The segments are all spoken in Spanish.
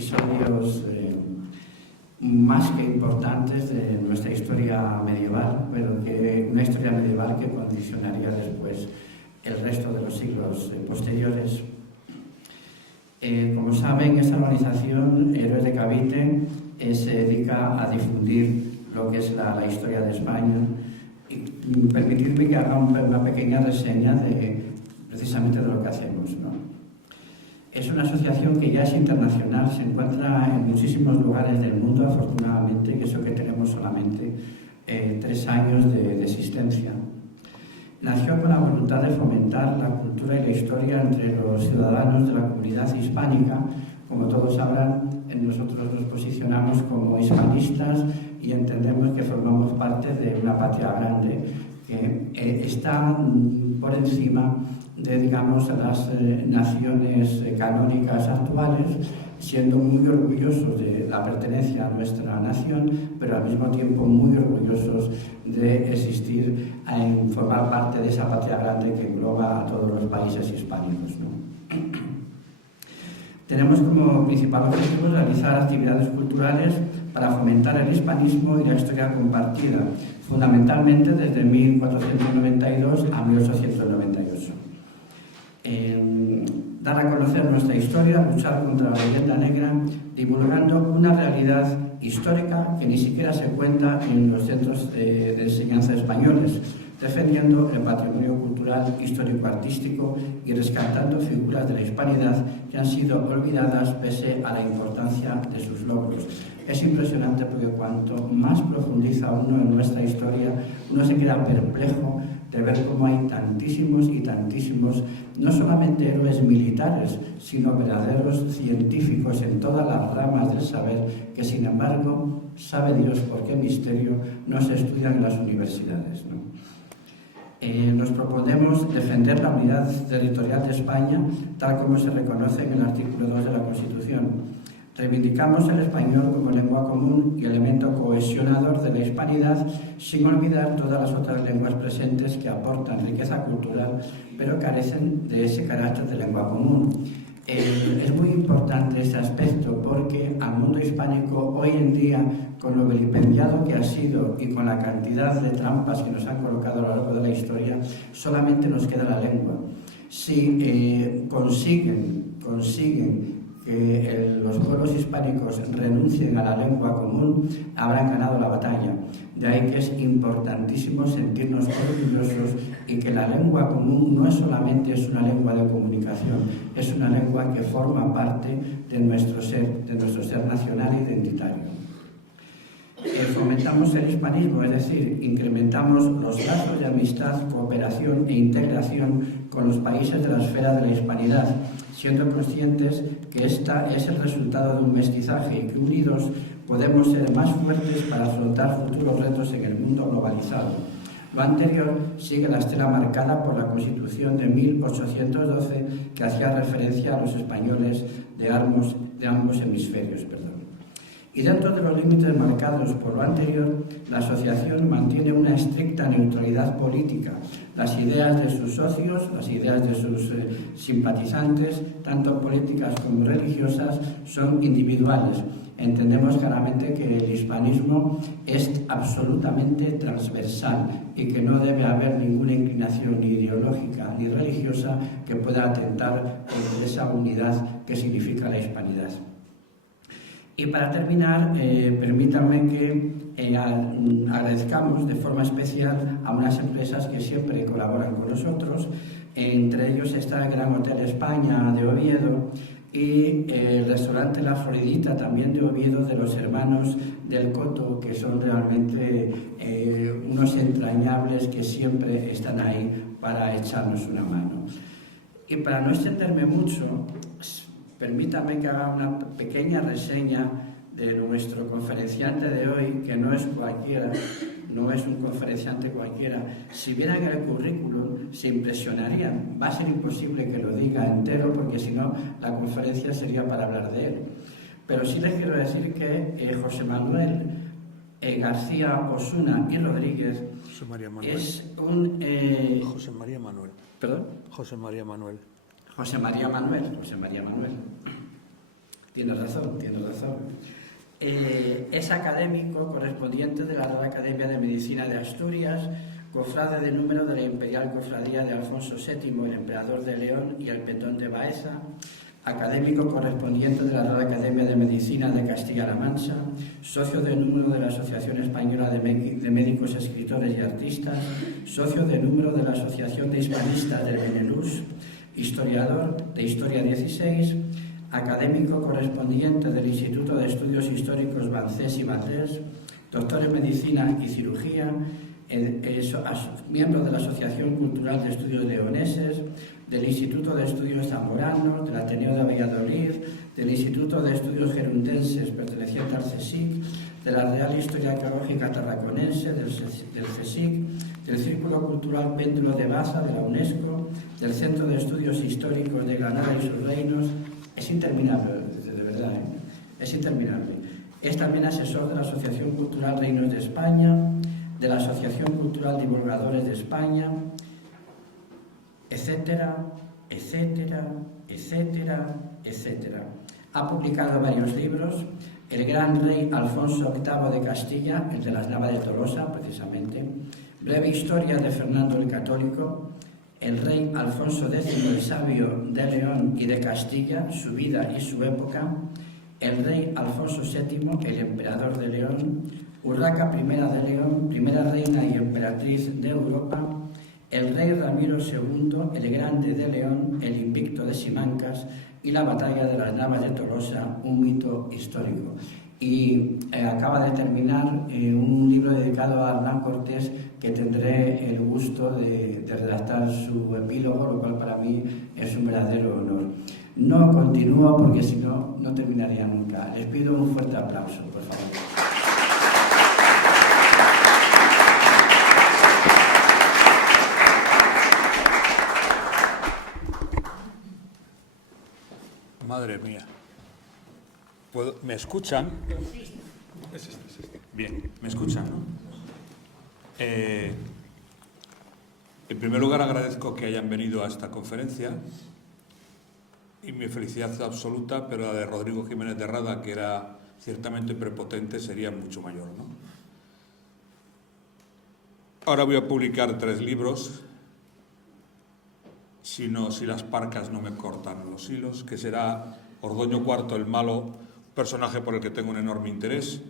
episodios más que importantes de nuestra historia medieval, pero que una historia medieval que condicionaría después el resto de los siglos posteriores. Como saben, esta organización, Héroes de Cavite, se dedica a difundir lo que es la historia de España. Y permitidme que haga una pequeña reseña precisamente de lo que hacemos, ¿no? Es una asociación que ya es internacional, se encuentra en muchísimos lugares del mundo, afortunadamente, que eso que tenemos solamente 3 años de existencia. Nació con la voluntad de fomentar la cultura y la historia entre los ciudadanos de la comunidad hispánica. Como todos sabrán, nosotros nos posicionamos como hispanistas y entendemos que formamos parte de una patria grande que está por encima de, digamos, las naciones canónicas actuales, siendo muy orgullosos de la pertenencia a nuestra nación, pero al mismo tiempo muy orgullosos de existir en formar parte de esa patria grande que engloba a todos los países hispánicos, ¿no? Tenemos como principal objetivo realizar actividades culturales para fomentar el hispanismo y la historia compartida, fundamentalmente desde 1492 a 1898. Dar a conocer nuestra historia, luchar contra la leyenda negra, divulgando una realidad histórica que ni siquiera se cuenta en los centros de enseñanza españoles, defendiendo el patrimonio cultural, histórico-artístico y rescatando figuras de la hispanidad que han sido olvidadas pese a la importancia de sus logros. Es impresionante porque cuanto más profundiza uno en nuestra historia, uno se queda perplejo de ver cómo hay tantísimos y tantísimos, no solamente héroes militares, sino verdaderos científicos en todas las ramas del saber, que sin embargo, sabe Dios por qué misterio, no se estudian en las universidades, ¿no? Nos proponemos defender la unidad territorial de España, tal como se reconoce en el artículo 2 de la Constitución. Reivindicamos el español como lengua común y elemento cohesionador de la hispanidad, sin olvidar todas las otras lenguas presentes que aportan riqueza cultural, pero carecen de ese carácter de lengua común. Es muy importante este aspecto porque al mundo hispánico hoy en día, con lo vilipendiado que ha sido y con la cantidad de trampas que nos han colocado a lo largo de la historia, solamente nos queda la lengua. Si consiguen que los pueblos hispánicos renuncien a la lengua común, habrán ganado la batalla. De ahí que es importantísimo sentirnos orgullosos y que la lengua común no es solamente una lengua de comunicación, es una lengua que forma parte de nuestro ser nacional e identitario. Fomentamos el hispanismo, es decir, incrementamos los lazos de amistad, cooperación e integración con los países de la esfera de la hispanidad, siendo conscientes que esta es el resultado de un mestizaje y que unidos podemos ser más fuertes para afrontar futuros retos en el mundo globalizado. Lo anterior sigue la estela marcada por la Constitución de 1812 que hacía referencia a los españoles de ambos hemisferios. Y dentro de los límites marcados por lo anterior, la asociación mantiene una estricta neutralidad política. Las ideas de sus socios, las ideas de sus simpatizantes, tanto políticas como religiosas, son individuales. Entendemos claramente que el hispanismo es absolutamente transversal y que no debe haber ninguna inclinación ni ideológica ni religiosa que pueda atentar contra esa unidad que significa la hispanidad. Y para terminar, permítanme que agradezcamos de forma especial a unas empresas que siempre colaboran con nosotros. Entre ellos está el Gran Hotel España de Oviedo y el restaurante La Floridita, también de Oviedo, de los hermanos del Coto, que son realmente unos entrañables que siempre están ahí para echarnos una mano. Y para no extenderme mucho, permítame que haga una pequeña reseña de nuestro conferenciante de hoy, que no es cualquiera, no es un conferenciante cualquiera. Si vieran el currículum, se impresionarían. Va a ser imposible que lo diga entero, porque si no, la conferencia sería para hablar de él. Pero sí les quiero decir que José Manuel García Osuna y Rodríguez José María Manuel. Es un... José María Manuel. ¿Perdón? José María Manuel. José María Manuel. Tienes razón. Es académico correspondiente de la Real Academia de Medicina de Asturias, cofrade de número de la Imperial Cofradía de Alfonso VII, el Emperador de León y el Petón de Baeza, académico correspondiente de la Real Academia de Medicina de Castilla-La Mancha, socio de número de la Asociación Española de Médicos, Escritores y Artistas, socio de número de la Asociación de Hispanistas del Benelux, historiador de Historia 16, académico correspondiente del Instituto de Estudios Históricos Bancés y Batés, doctor en Medicina y Cirugía, miembro de la Asociación Cultural de Estudios Leoneses, del Instituto de Estudios Zamorano, del Ateneo de Valladolid, del Instituto de Estudios Gerundenses perteneciente al CSIC, de la Real Historia Arqueológica Tarraconense, del CSIC, del Círculo Cultural Péndulo de Baza, de la UNESCO, del Centro de Estudios Históricos de Granada y sus reinos. Es interminable, de verdad, es interminable. Es también asesor de la Asociación Cultural Reinos de España, de la Asociación Cultural Divulgadores de España, etcétera, etcétera, etcétera, etcétera. Ha publicado varios libros: El Gran Rey Alfonso VIII de Castilla, el de las Navas de Tolosa, precisamente; Breve Historia de Fernando el Católico; El Rey Alfonso X el Sabio de León y de Castilla, su vida y su época; El Rey Alfonso VII, el Emperador de León; Urraca I de León, primera reina y emperatriz de Europa; El Rey Ramiro II, el Grande de León, el Invicto de Simancas; y La Batalla de las Navas de Tolosa, un mito histórico. Y acaba de terminar un libro dedicado a Hernán Cortés, que tendré el gusto de redactar su epílogo, lo cual para mí es un verdadero honor. No continúo porque si no, no terminaría nunca. Les pido un fuerte aplauso, por favor. Madre mía. ¿Me escuchan? Bien, ¿me escuchan, no? En primer lugar, agradezco que hayan venido a esta conferencia y mi felicidad absoluta, pero la de Rodrigo Jiménez de Rada, que era ciertamente prepotente, sería mucho mayor, ¿no? Ahora voy a publicar 3 libros, si las parcas no me cortan los hilos, que será Ordoño IV el Malo, personaje por el que tengo un enorme interés.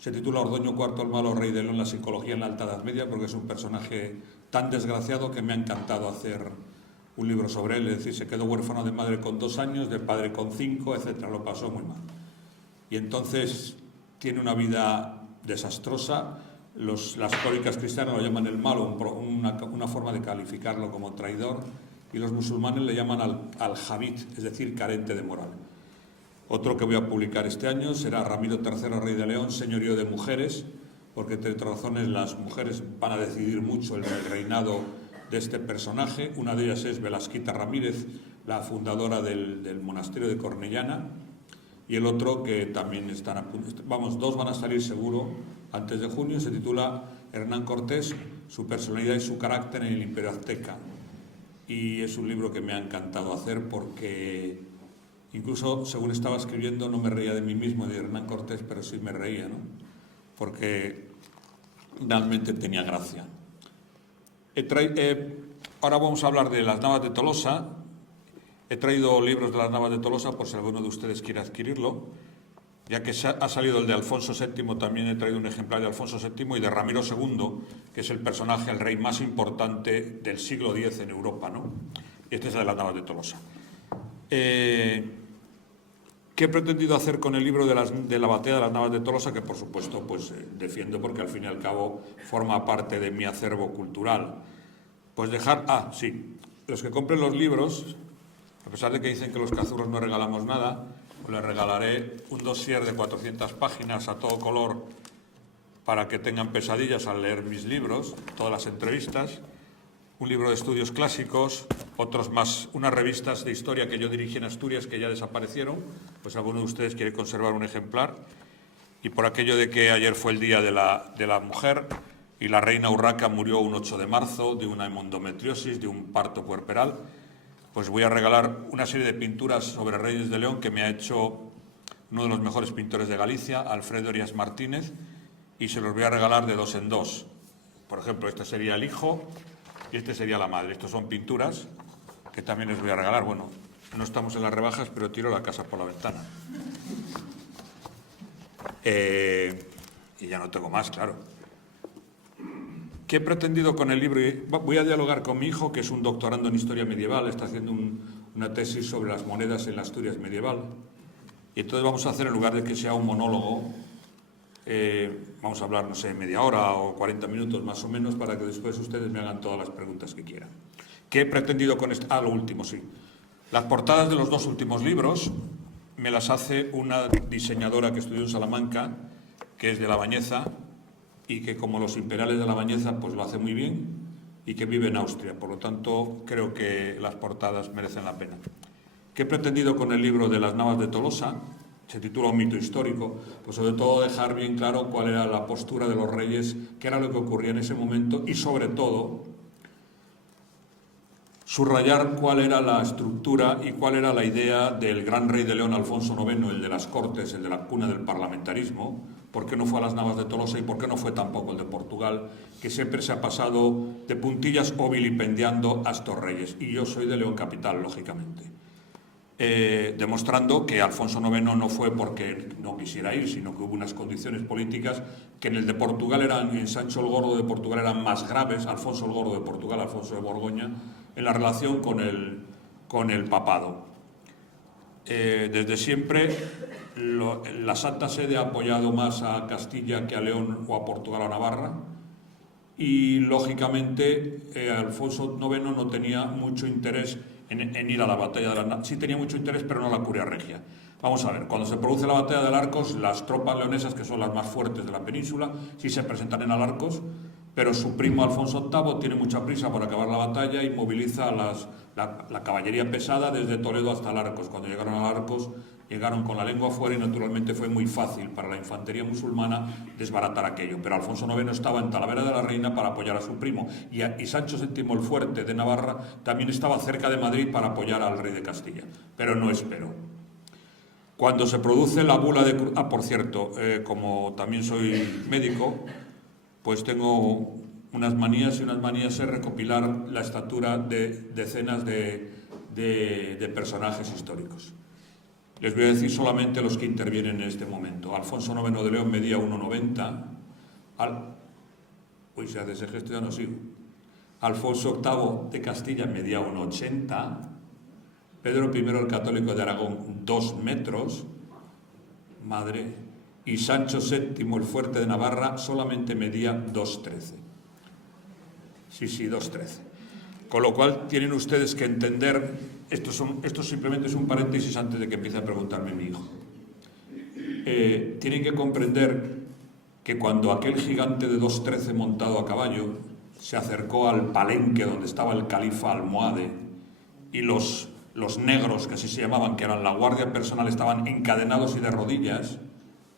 Se titula Ordoño IV el Malo, Rey de León, la psicología en la Alta Edad Media, porque es un personaje tan desgraciado que me ha encantado hacer un libro sobre él. Es decir, se quedó huérfano de madre con 2 años, de padre con 5, etcétera. Lo pasó muy mal. Y entonces tiene una vida desastrosa. Las crónicas cristianas lo llaman el malo, una forma de calificarlo como traidor, y los musulmanes le llaman al-Jabit, es decir, carente de moral. Otro que voy a publicar este año será Ramiro III, Rey de León, señorío de mujeres, porque entre otras razones las mujeres van a decidir mucho el reinado de este personaje. Una de ellas es Velasquita Ramírez, la fundadora del monasterio de Cornellana, y el otro que también están a punto, 2 van a salir seguro antes de junio, se titula Hernán Cortés, su personalidad y su carácter en el Imperio Azteca. Y es un libro que me ha encantado hacer porque incluso según estaba escribiendo no me reía de mí mismo, de Hernán Cortés, pero sí me reía, ¿no? Porque realmente tenía gracia. Ahora vamos a hablar de las Navas de Tolosa. He traído libros de las Navas de Tolosa por si alguno de ustedes quiere adquirirlo. Ya que ha salido el de Alfonso VII, también he traído un ejemplar de Alfonso VII y de Ramiro II, que es el personaje, el rey más importante del siglo X en Europa, ¿no? Y este es el de las Navas de Tolosa. ¿Qué he pretendido hacer con el libro de la batalla de las Navas de Tolosa? Que por supuesto pues defiendo porque al fin y al cabo forma parte de mi acervo cultural. Pues los que compren los libros, a pesar de que dicen que los cazurros no regalamos nada, les regalaré un dossier de 400 páginas a todo color para que tengan pesadillas al leer mis libros, todas las entrevistas, un libro de estudios clásicos, otros más, unas revistas de historia que yo dirigí en Asturias que ya desaparecieron, pues alguno de ustedes quiere conservar un ejemplar. Y por aquello de que ayer fue el Día de la Mujer y la reina Urraca murió un 8 de marzo de una endometriosis, de un parto puerperal, pues voy a regalar una serie de pinturas sobre reyes de León que me ha hecho uno de los mejores pintores de Galicia, Alfredo Arias Martínez, y se los voy a regalar de 2 en 2. Por ejemplo, este sería el hijo y este sería la madre. Estos son pinturas que también les voy a regalar. Bueno, no estamos en las rebajas, pero tiro la casa por la ventana. Y ya no tengo más, claro. ¿Qué he pretendido con el libro? Voy a dialogar con mi hijo, que es un doctorando en historia medieval, está haciendo una tesis sobre las monedas en la Asturias medieval. Y entonces vamos a hacer, en lugar de que sea un monólogo, vamos a hablar, no sé, media hora o 40 minutos más o menos, para que después ustedes me hagan todas las preguntas que quieran. ¿Qué he pretendido con esto? Lo último, sí. Las portadas de los 2 últimos libros me las hace una diseñadora que estudió en Salamanca, que es de La Bañeza, y que, como los imperiales de La Bañeza, pues lo hace muy bien, y que vive en Austria. Por lo tanto, creo que las portadas merecen la pena. ¿Qué he pretendido con el libro de las Navas de Tolosa? Se titula Un mito histórico. Pues sobre todo dejar bien claro cuál era la postura de los reyes, qué era lo que ocurría en ese momento, y sobre todo subrayar cuál era la estructura y cuál era la idea del gran rey de León, Alfonso IX, el de las Cortes, el de la cuna del parlamentarismo. ¿Por qué no fue a las Navas de Tolosa y por qué no fue tampoco el de Portugal, que siempre se ha pasado de puntillas o vilipendiando a estos reyes? Y yo soy de León capital, lógicamente. Demostrando que Alfonso IX no fue porque no quisiera ir, sino que hubo unas condiciones políticas que en el de Portugal en Sancho el Gordo de Portugal eran más graves, Alfonso el Gordo de Portugal, Alfonso de Borgoña, en la relación con el papado. Desde siempre la Santa Sede ha apoyado más a Castilla que a León o a Portugal o a Navarra, y lógicamente Alfonso IX no tenía mucho interés en ir a la batalla de las Navas. Sí tenía mucho interés, pero no a la curia regia. Vamos a ver, cuando se produce la batalla de Alarcos, las tropas leonesas, que son las más fuertes de la península, sí se presentan en Alarcos, pero su primo Alfonso VIII tiene mucha prisa por acabar la batalla y moviliza la caballería pesada desde Toledo hasta Alarcos. Cuando llegaron a Alarcos, llegaron con la lengua afuera y naturalmente fue muy fácil para la infantería musulmana desbaratar aquello. Pero Alfonso IX estaba en Talavera de la Reina para apoyar a su primo, y Sancho VII el Fuerte de Navarra también estaba cerca de Madrid para apoyar al rey de Castilla, pero no esperó. Cuando se produce la bula de... por cierto, como también soy médico, pues tengo unas manías es recopilar la estatura de decenas de personajes históricos. Les voy a decir solamente los que intervienen en este momento. Alfonso IX de León medía 1,90. Uy, si hace ese gesto ya no sigo. Alfonso VIII de Castilla medía 1,80. Pedro I el Católico de Aragón 2 metros. Madre. Y Sancho VII el Fuerte de Navarra solamente medía 2,13. Sí, 2,13. Con lo cual tienen ustedes que entender... Esto simplemente es un paréntesis antes de que empiece a preguntarme mi hijo. Tienen que comprender que cuando aquel gigante de 2,13 montado a caballo se acercó al palenque donde estaba el califa almohade, y los negros, que así se llamaban, que eran la guardia personal, estaban encadenados y de rodillas,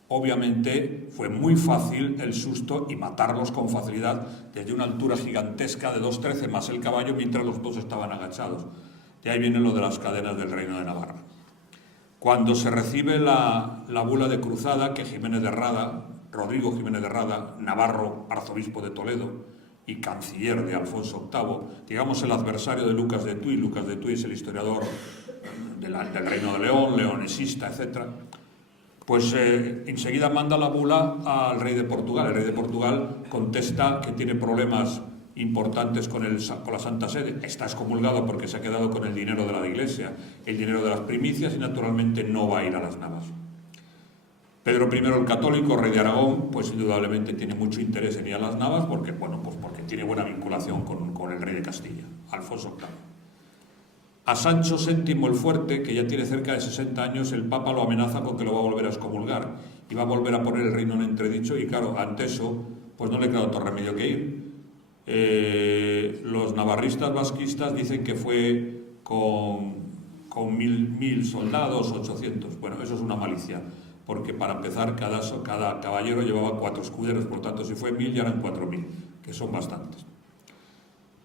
obviamente fue muy fácil el susto y matarlos con facilidad desde una altura gigantesca de 2,13 más el caballo, mientras los dos estaban agachados. De ahí viene lo de las cadenas del Reino de Navarra. Cuando se recibe la bula de cruzada, que Rodrigo Jiménez de Rada, navarro, arzobispo de Toledo y canciller de Alfonso VIII, digamos el adversario de Lucas de Tuy. Lucas de Tuy es el historiador del Reino de León, leonesista, etc. Pues enseguida manda la bula al rey de Portugal. El rey de Portugal contesta que tiene problemas importantes con la Santa Sede. Está excomulgado porque se ha quedado con el dinero de la Iglesia, el dinero de las primicias, y naturalmente no va a ir a las Navas. Pedro I el Católico, rey de Aragón, pues indudablemente tiene mucho interés en ir a las Navas porque tiene buena vinculación con el rey de Castilla, Alfonso VIII. A Sancho VII el Fuerte, que ya tiene cerca de 60 años, el Papa lo amenaza con que lo va a volver a excomulgar y va a volver a poner el reino en entredicho, y claro, ante eso pues no le queda otro remedio que ir. Los navarristas vasquistas dicen que fue con 1.000 soldados, 800. Bueno, eso es una malicia, porque para empezar cada caballero llevaba 4 escuderos, por tanto si fue 1.000 ya eran 4.000, que son bastantes.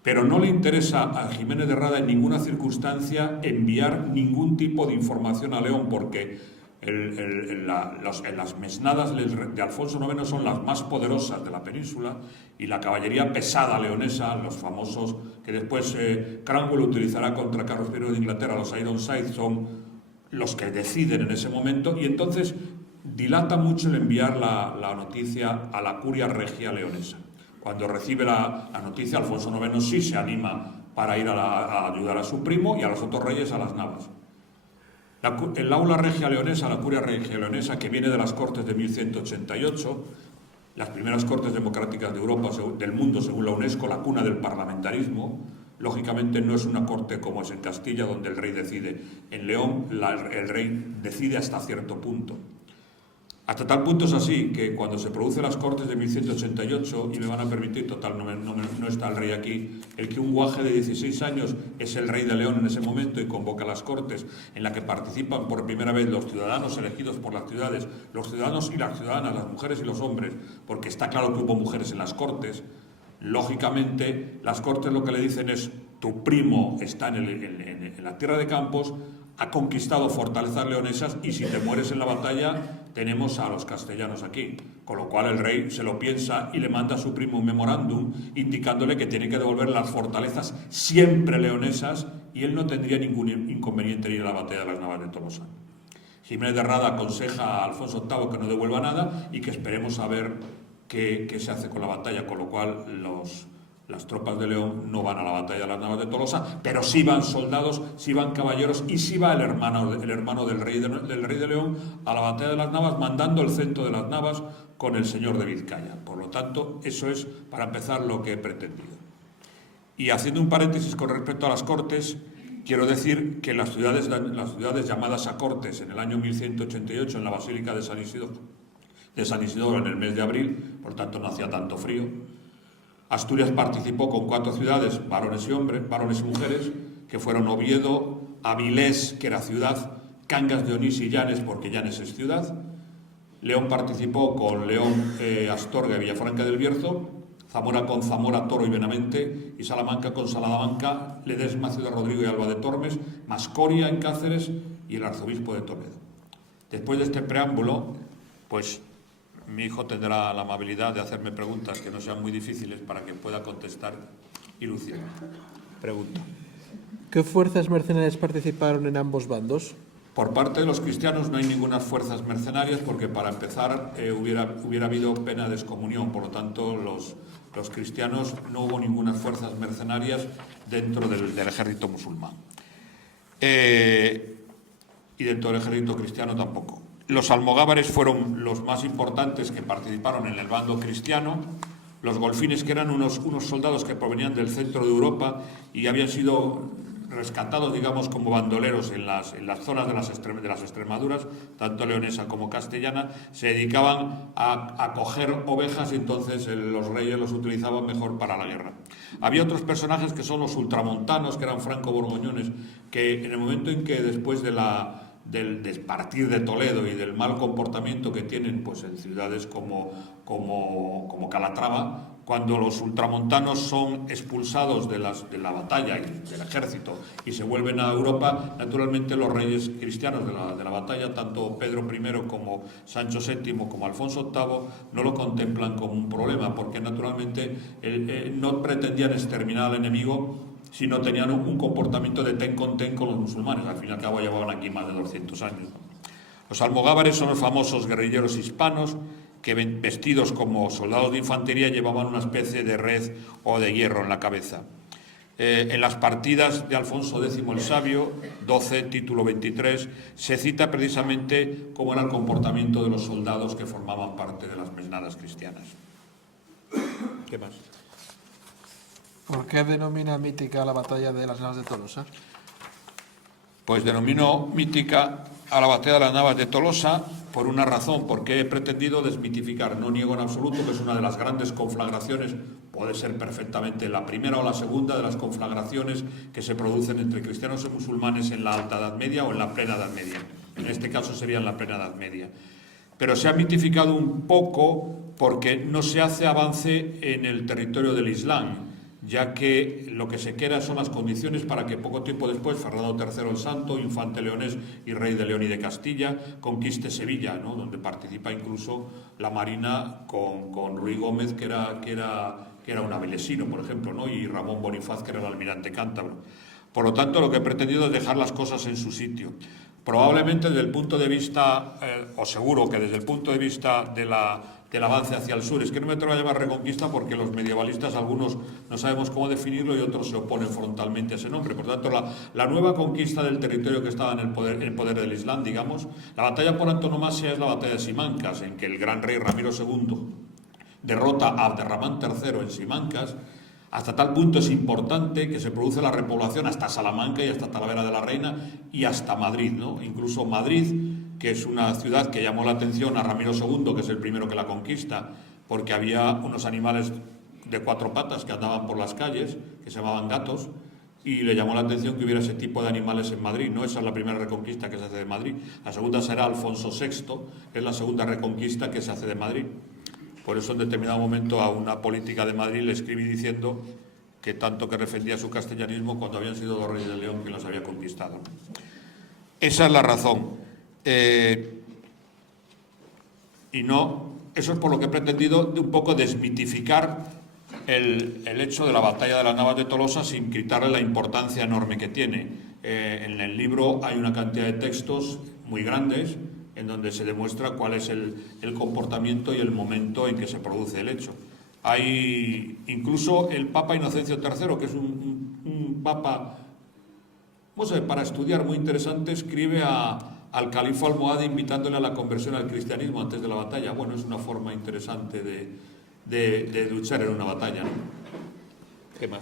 Pero no le interesa a Jiménez de Rada en ninguna circunstancia enviar ningún tipo de información a León, porque En las mesnadas de Alfonso IX son las más poderosas de la península, y la caballería pesada leonesa, los famosos que después Cromwell utilizará contra Carlos I de Inglaterra, los Ironside, son los que deciden en ese momento, y entonces dilata mucho el enviar la noticia a la curia regia leonesa. Cuando recibe la noticia, Alfonso IX sí se anima para ir a ayudar a su primo y a los otros reyes a las Navas. El aula regia leonesa, la curia regia leonesa, que viene de las Cortes de 1188, las primeras Cortes democráticas de Europa, del mundo según la UNESCO, la cuna del parlamentarismo. Lógicamente no es una corte como es en Castilla, donde el rey decide. En León el rey decide hasta cierto punto. Hasta tal punto es así que cuando se producen las Cortes de 1188, y me van a permitir, total, no está el rey aquí, el que un guaje de 16 años es el rey de León en ese momento y convoca las Cortes, en la que participan por primera vez los ciudadanos elegidos por las ciudades, los ciudadanos y las ciudadanas, las mujeres y los hombres, porque está claro que hubo mujeres en las Cortes. Lógicamente, las Cortes lo que le dicen es: tu primo está en la tierra de Campos, ha conquistado fortalezas leonesas, y si te mueres en la batalla tenemos a los castellanos aquí. Con lo cual el rey se lo piensa y le manda a su primo un memorándum indicándole que tiene que devolver las fortalezas siempre leonesas, y él no tendría ningún inconveniente en ir a la batalla de las Navas de Tolosa. Jiménez de Rada aconseja a Alfonso VIII que no devuelva nada y que esperemos a ver qué se hace con la batalla, con lo cual las tropas de León no van a la batalla de las Navas de Tolosa, pero sí van soldados, sí van caballeros, y sí va el hermano del rey de León a la batalla de las Navas, mandando el centro de las Navas con el señor de Vizcaya. Por lo tanto, eso es, para empezar, lo que he pretendido. Y haciendo un paréntesis con respecto a las Cortes, quiero decir que las ciudades llamadas a Cortes en el año 1188 en la Basílica de San Isidoro en el mes de abril, por tanto no hacía tanto frío. Asturias participó con 4 ciudades, varones y mujeres, que fueron Oviedo, Avilés, que era ciudad, Cangas de Onís y Llanes, porque Llanes es ciudad. León participó con León, Astorga y Villafranca del Bierzo, Zamora con Zamora, Toro y Benavente, y Salamanca con Salamanca, Ledesma, Ciudad Rodrigo y Alba de Tormes, Mascoria en Cáceres y el arzobispo de Toledo. Después de este preámbulo, pues mi hijo tendrá la amabilidad de hacerme preguntas que no sean muy difíciles para que pueda contestar y lucir. Pregunta. ¿Qué fuerzas mercenarias participaron en ambos bandos? Por parte de los cristianos no hay ninguna fuerzas mercenarias, porque para empezar hubiera habido pena de excomunión. Por lo tanto, los cristianos no hubo ninguna fuerzas mercenarias dentro del ejército musulmán. Y dentro del ejército cristiano tampoco. Los almogávares fueron los más importantes que participaron en el bando cristiano. Los golfines, que eran unos soldados que provenían del centro de Europa y habían sido rescatados, digamos, como bandoleros en las zonas de las Extremaduras, tanto leonesa como castellana, se dedicaban a coger ovejas, y entonces los reyes los utilizaban mejor para la guerra. Había otros personajes que son los ultramontanos, que eran franco-borgoñones, que en el momento en que después del partir de Toledo y del mal comportamiento que tienen pues en ciudades como Calatrava, cuando los ultramontanos son expulsados de la batalla y del ejército y se vuelven a Europa, naturalmente los reyes cristianos de la batalla, tanto Pedro I como Sancho VII como Alfonso VIII, no lo contemplan como un problema, porque naturalmente no pretendían exterminar al enemigo, sino tenían un comportamiento de ten con los musulmanes. Al fin y al cabo llevaban aquí más de 200 años. Los almogávares son los famosos guerrilleros hispanos que, vestidos como soldados de infantería, llevaban una especie de red o de hierro en la cabeza. En las partidas de Alfonso X el Sabio, 12, título 23, se cita precisamente cómo era el comportamiento de los soldados que formaban parte de las mesnadas cristianas. ¿Qué más? ¿Por qué denomina mítica la batalla de las Navas de Tolosa? Pues denomino mítica a la batalla de las Navas de Tolosa por una razón, porque he pretendido desmitificar. No niego en absoluto que es una de las grandes conflagraciones, puede ser perfectamente la primera o la segunda de las conflagraciones que se producen entre cristianos y musulmanes en la Alta Edad Media o en la Plena Edad Media. En este caso sería en la Plena Edad Media. Pero se ha mitificado un poco porque no se hace avance en el territorio del Islam. ya que lo que se queda son las condiciones para que poco tiempo después Fernando III el Santo, infante leonés y rey de León y de Castilla, conquiste Sevilla, ¿no?, donde participa incluso la Marina con Ruy Gómez, que era un avilesino, por ejemplo, ¿no?, y Ramón Bonifaz, que era el almirante cántabro. Por lo tanto, lo que he pretendido es dejar las cosas en su sitio. Probablemente desde el punto de vista, o seguro que desde el punto de vista del avance hacia el sur, es que no me atrevo a llamar reconquista porque los medievalistas, algunos no sabemos cómo definirlo y otros se oponen frontalmente a ese nombre. Por tanto, la nueva conquista del territorio que estaba en el poder del Islam, digamos, la batalla por antonomasia es la batalla de Simancas, en que el gran rey Ramiro II derrota a Abderramán III en Simancas. Hasta tal punto es importante que se produce la repoblación hasta Salamanca y hasta Talavera de la Reina y hasta Madrid, ¿no? Incluso Madrid, que es una ciudad que llamó la atención a Ramiro II, que es el primero que la conquista, porque había unos animales de 4 patas que andaban por las calles, que se llamaban gatos, y le llamó la atención que hubiera ese tipo de animales en Madrid, ¿no? Esa es la primera reconquista que se hace de Madrid. La segunda será Alfonso VI, que es la segunda reconquista que se hace de Madrid. Por eso en determinado momento a una política de Madrid le escribí diciendo que tanto que defendía su castellanismo cuando habían sido 2 reyes de León quien los había conquistado. Esa es la razón. Y no, eso es por lo que he pretendido de un poco desmitificar el hecho de la batalla de las Navas de Tolosa sin quitarle la importancia enorme que tiene. En el libro hay una cantidad de textos muy grandes en donde se demuestra cuál es el comportamiento y el momento en que se produce el hecho. Hay incluso el Papa Inocencio III, que es un papa, vamos a ver, para estudiar, muy interesante, escribe al califa almohade invitándole a la conversión al cristianismo antes de la batalla. Bueno, es una forma interesante de luchar en una batalla, ¿no? ¿Qué más?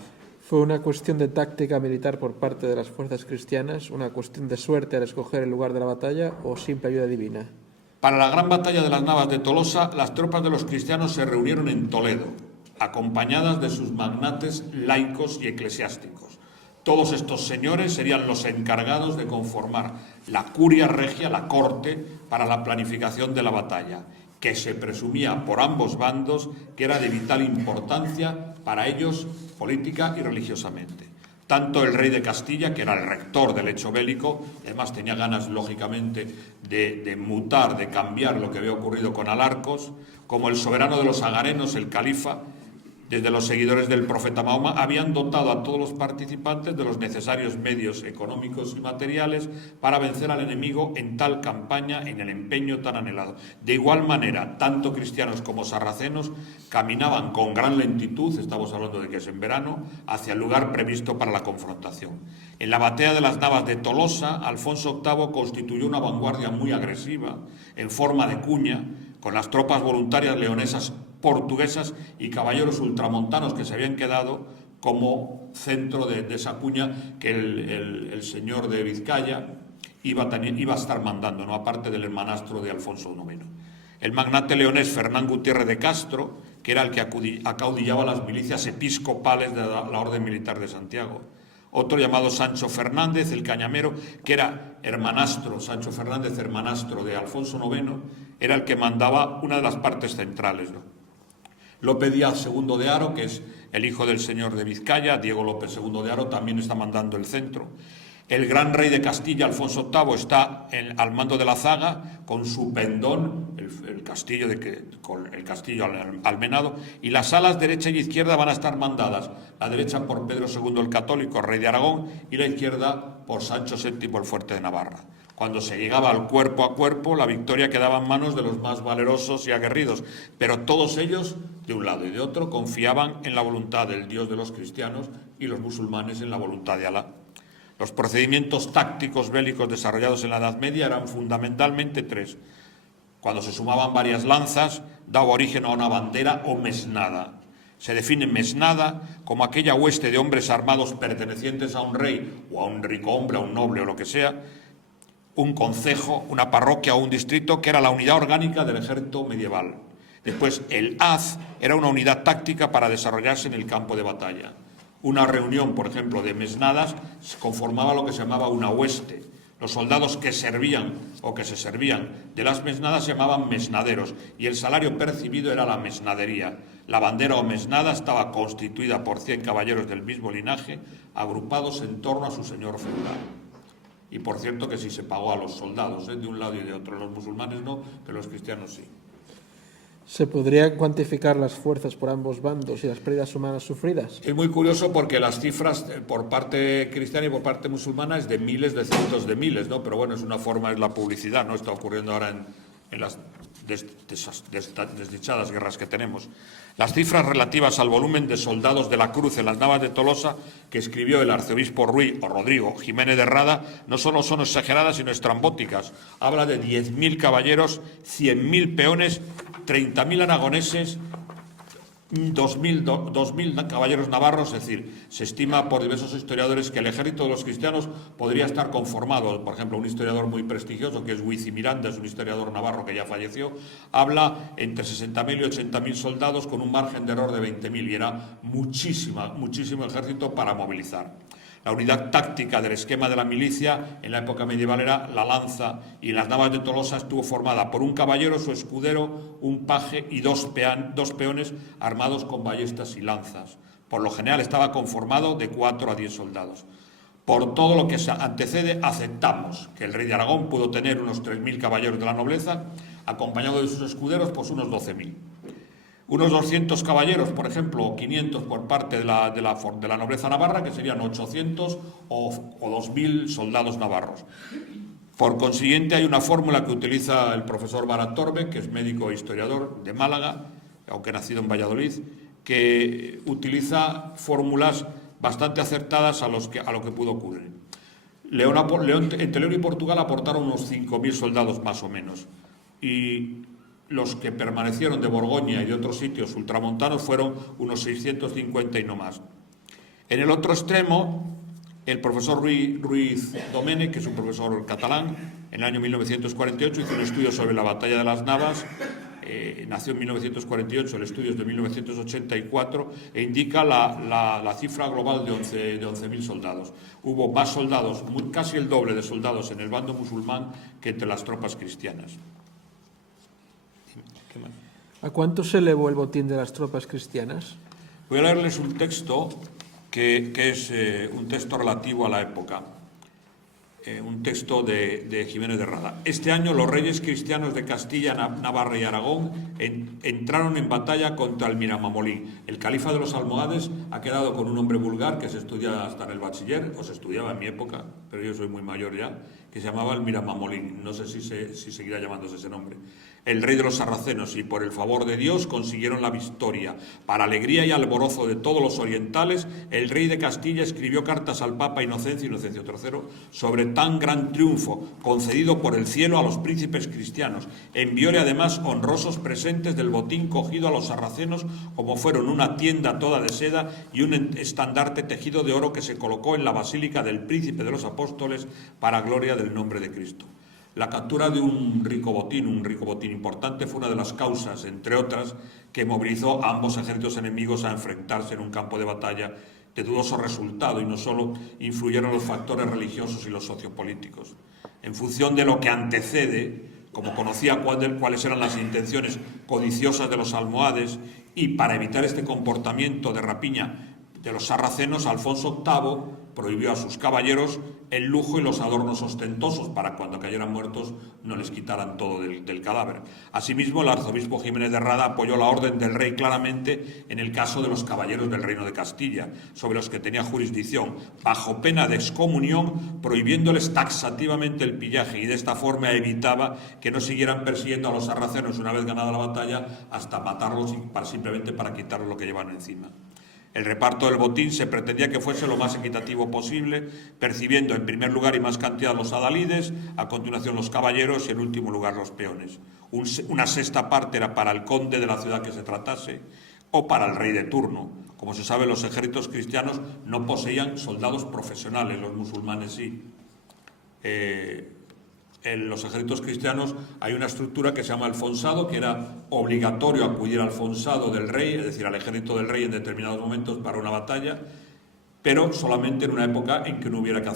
¿Fue una cuestión de táctica militar por parte de las fuerzas cristianas, una cuestión de suerte al escoger el lugar de la batalla o simple ayuda divina? Para la gran batalla de las Navas de Tolosa, las tropas de los cristianos se reunieron en Toledo, acompañadas de sus magnates laicos y eclesiásticos. Todos estos señores serían los encargados de conformar la curia regia, la corte, para la planificación de la batalla, que se presumía por ambos bandos que era de vital importancia para ellos política y religiosamente. Tanto el rey de Castilla, que era el rector del hecho bélico, además tenía ganas, lógicamente, de mutar, de cambiar lo que había ocurrido con Alarcos, como el soberano de los agarenos, el califa, desde los seguidores del profeta Mahoma, habían dotado a todos los participantes de los necesarios medios económicos y materiales para vencer al enemigo en tal campaña, en el empeño tan anhelado. De igual manera, tanto cristianos como sarracenos caminaban con gran lentitud, estamos hablando de que es en verano, hacia el lugar previsto para la confrontación. En la batalla de las Navas de Tolosa, Alfonso VIII constituyó una vanguardia muy agresiva, en forma de cuña, con las tropas voluntarias leonesas, portuguesas y caballeros ultramontanos que se habían quedado como centro de esa cuña que el señor de Vizcaya iba a estar mandando, ¿no?, aparte del hermanastro de Alfonso IX. El magnate leonés Fernán Gutiérrez de Castro, que era el que acaudillaba las milicias episcopales de la Orden Militar de Santiago. Otro llamado Sancho Fernández, el cañamero, que era hermanastro, Sancho Fernández, hermanastro de Alfonso IX, era el que mandaba una de las partes centrales, ¿no? López Díaz II de Haro, que es el hijo del señor de Vizcaya, Diego López II de Haro, también está mandando el centro. El gran rey de Castilla, Alfonso VIII, está al mando de la zaga con su pendón, el castillo almenado, y las alas derecha y izquierda van a estar mandadas, la derecha por Pedro II el Católico, rey de Aragón, y la izquierda por Sancho VII el Fuerte de Navarra. Cuando se llegaba al cuerpo a cuerpo, la victoria quedaba en manos de los más valerosos y aguerridos, pero todos ellos, de un lado y de otro, confiaban en la voluntad del Dios de los cristianos y los musulmanes en la voluntad de Alá. Los procedimientos tácticos bélicos desarrollados en la Edad Media eran fundamentalmente 3. Cuando se sumaban varias lanzas, daba origen a una bandera o mesnada. Se define mesnada como aquella hueste de hombres armados pertenecientes a un rey o a un rico hombre, a un noble o lo que sea, un concejo, una parroquia o un distrito, que era la unidad orgánica del ejército medieval. Después, el haz era una unidad táctica para desarrollarse en el campo de batalla. Una reunión, por ejemplo, de mesnadas conformaba lo que se llamaba una hueste. Los soldados que servían o que se servían de las mesnadas se llamaban mesnaderos y el salario percibido era la mesnadería. La bandera o mesnada estaba constituida por 100 caballeros del mismo linaje agrupados en torno a su señor feudal. Y por cierto que sí se pagó a los soldados, de un lado y de otro. Los musulmanes no, pero los cristianos sí. ¿Se podrían cuantificar las fuerzas por ambos bandos y las pérdidas humanas sufridas? Es muy curioso porque las cifras por parte cristiana y por parte musulmana es de miles, de cientos de miles, ¿no? Pero bueno, es una forma, es la publicidad, ¿no? Está ocurriendo ahora en las desdichadas guerras que tenemos. Las cifras relativas al volumen de soldados de la Cruz en las Navas de Tolosa que escribió el arzobispo Ruy o Rodrigo Jiménez de Rada no solo son exageradas sino estrambóticas. Habla de 10.000 caballeros, 100.000 peones, 30.000 aragoneses, 2.000 caballeros navarros. Es decir, se estima por diversos historiadores que el ejército de los cristianos podría estar conformado. Por ejemplo, un historiador muy prestigioso que es Huici Miranda, es un historiador navarro que ya falleció, habla entre 60.000 y 80.000 soldados con un margen de error de 20.000 y era muchísimo ejército para movilizar. La unidad táctica del esquema de la milicia en la época medieval era la lanza y en las Navas de Tolosa estuvo formada por un caballero, su escudero, un paje y dos peones armados con ballestas y lanzas. Por lo general estaba conformado de 4 a 10 soldados. Por todo lo que se antecede, aceptamos que el rey de Aragón pudo tener unos 3.000 caballeros de la nobleza, acompañado de sus escuderos, pues unos 12.000. Unos 200 caballeros, por ejemplo, o 500 por parte de la nobleza navarra, que serían 800 o 2.000 soldados navarros. Por consiguiente, hay una fórmula que utiliza el profesor Baratorbe, que es médico e historiador de Málaga, aunque nacido en Valladolid, que utiliza fórmulas bastante acertadas a lo que pudo ocurrir. Entre León y Portugal aportaron unos 5.000 soldados más o menos, y los que permanecieron de Borgoña y de otros sitios ultramontanos fueron unos 650 y no más. En el otro extremo, el profesor Ruiz Domènech, que es un profesor catalán, en el año 1948 hizo un estudio sobre la batalla de las Navas, nació en 1948, el estudio es de 1984, e indica la cifra global de 11.000 soldados. Hubo más soldados, casi el doble de soldados en el bando musulmán que entre las tropas cristianas. ¿A cuánto se elevó el botín de las tropas cristianas? Voy a leerles un texto que es un texto relativo a la época, un texto de Jiménez de Rada. Este año los reyes cristianos de Castilla, Navarra y Aragón entraron en batalla contra el Miramamolí. El califa de los almohades ha quedado con un nombre vulgar que se estudia hasta en el bachiller, o se estudiaba en mi época, pero yo soy muy mayor ya, que se llamaba el Miramamolí. No sé si seguirá llamándose ese nombre. El rey de los sarracenos, y por el favor de Dios consiguieron la victoria. Para alegría y alborozo de todos los orientales, el rey de Castilla escribió cartas al Papa Inocencio III sobre tan gran triunfo concedido por el cielo a los príncipes cristianos. Envióle además honrosos presentes del botín cogido a los sarracenos, como fueron una tienda toda de seda y un estandarte tejido de oro que se colocó en la basílica del príncipe de los apóstoles para gloria del nombre de Cristo. La captura de un rico botín importante, fue una de las causas, entre otras, que movilizó a ambos ejércitos enemigos a enfrentarse en un campo de batalla de dudoso resultado, y no solo influyeron los factores religiosos y los sociopolíticos. En función de lo que antecede, como conocía cuáles eran las intenciones codiciosas de los almohades, y para evitar este comportamiento de rapiña de los sarracenos, Alfonso VIII prohibió a sus caballeros el lujo y los adornos ostentosos para cuando cayeran muertos no les quitaran todo del cadáver. Asimismo, el arzobispo Jiménez de Rada apoyó la orden del rey claramente en el caso de los caballeros del Reino de Castilla, sobre los que tenía jurisdicción, bajo pena de excomunión, prohibiéndoles taxativamente el pillaje, y de esta forma evitaba que no siguieran persiguiendo a los sarracenos una vez ganada la batalla hasta matarlos simplemente para quitarles lo que llevan encima. El reparto del botín se pretendía que fuese lo más equitativo posible, percibiendo en primer lugar y más cantidad los adalides, a continuación los caballeros y en último lugar los peones. Una sexta parte era para el conde de la ciudad que se tratase o para el rey de turno. Como se sabe, los ejércitos cristianos no poseían soldados profesionales, los musulmanes sí. En los ejércitos cristianos hay una estructura que se llama alfonsado, que era obligatorio acudir al alfonsado del rey, es decir, al ejército del rey en determinados momentos para una batalla, pero solamente en una época en que no hubiera que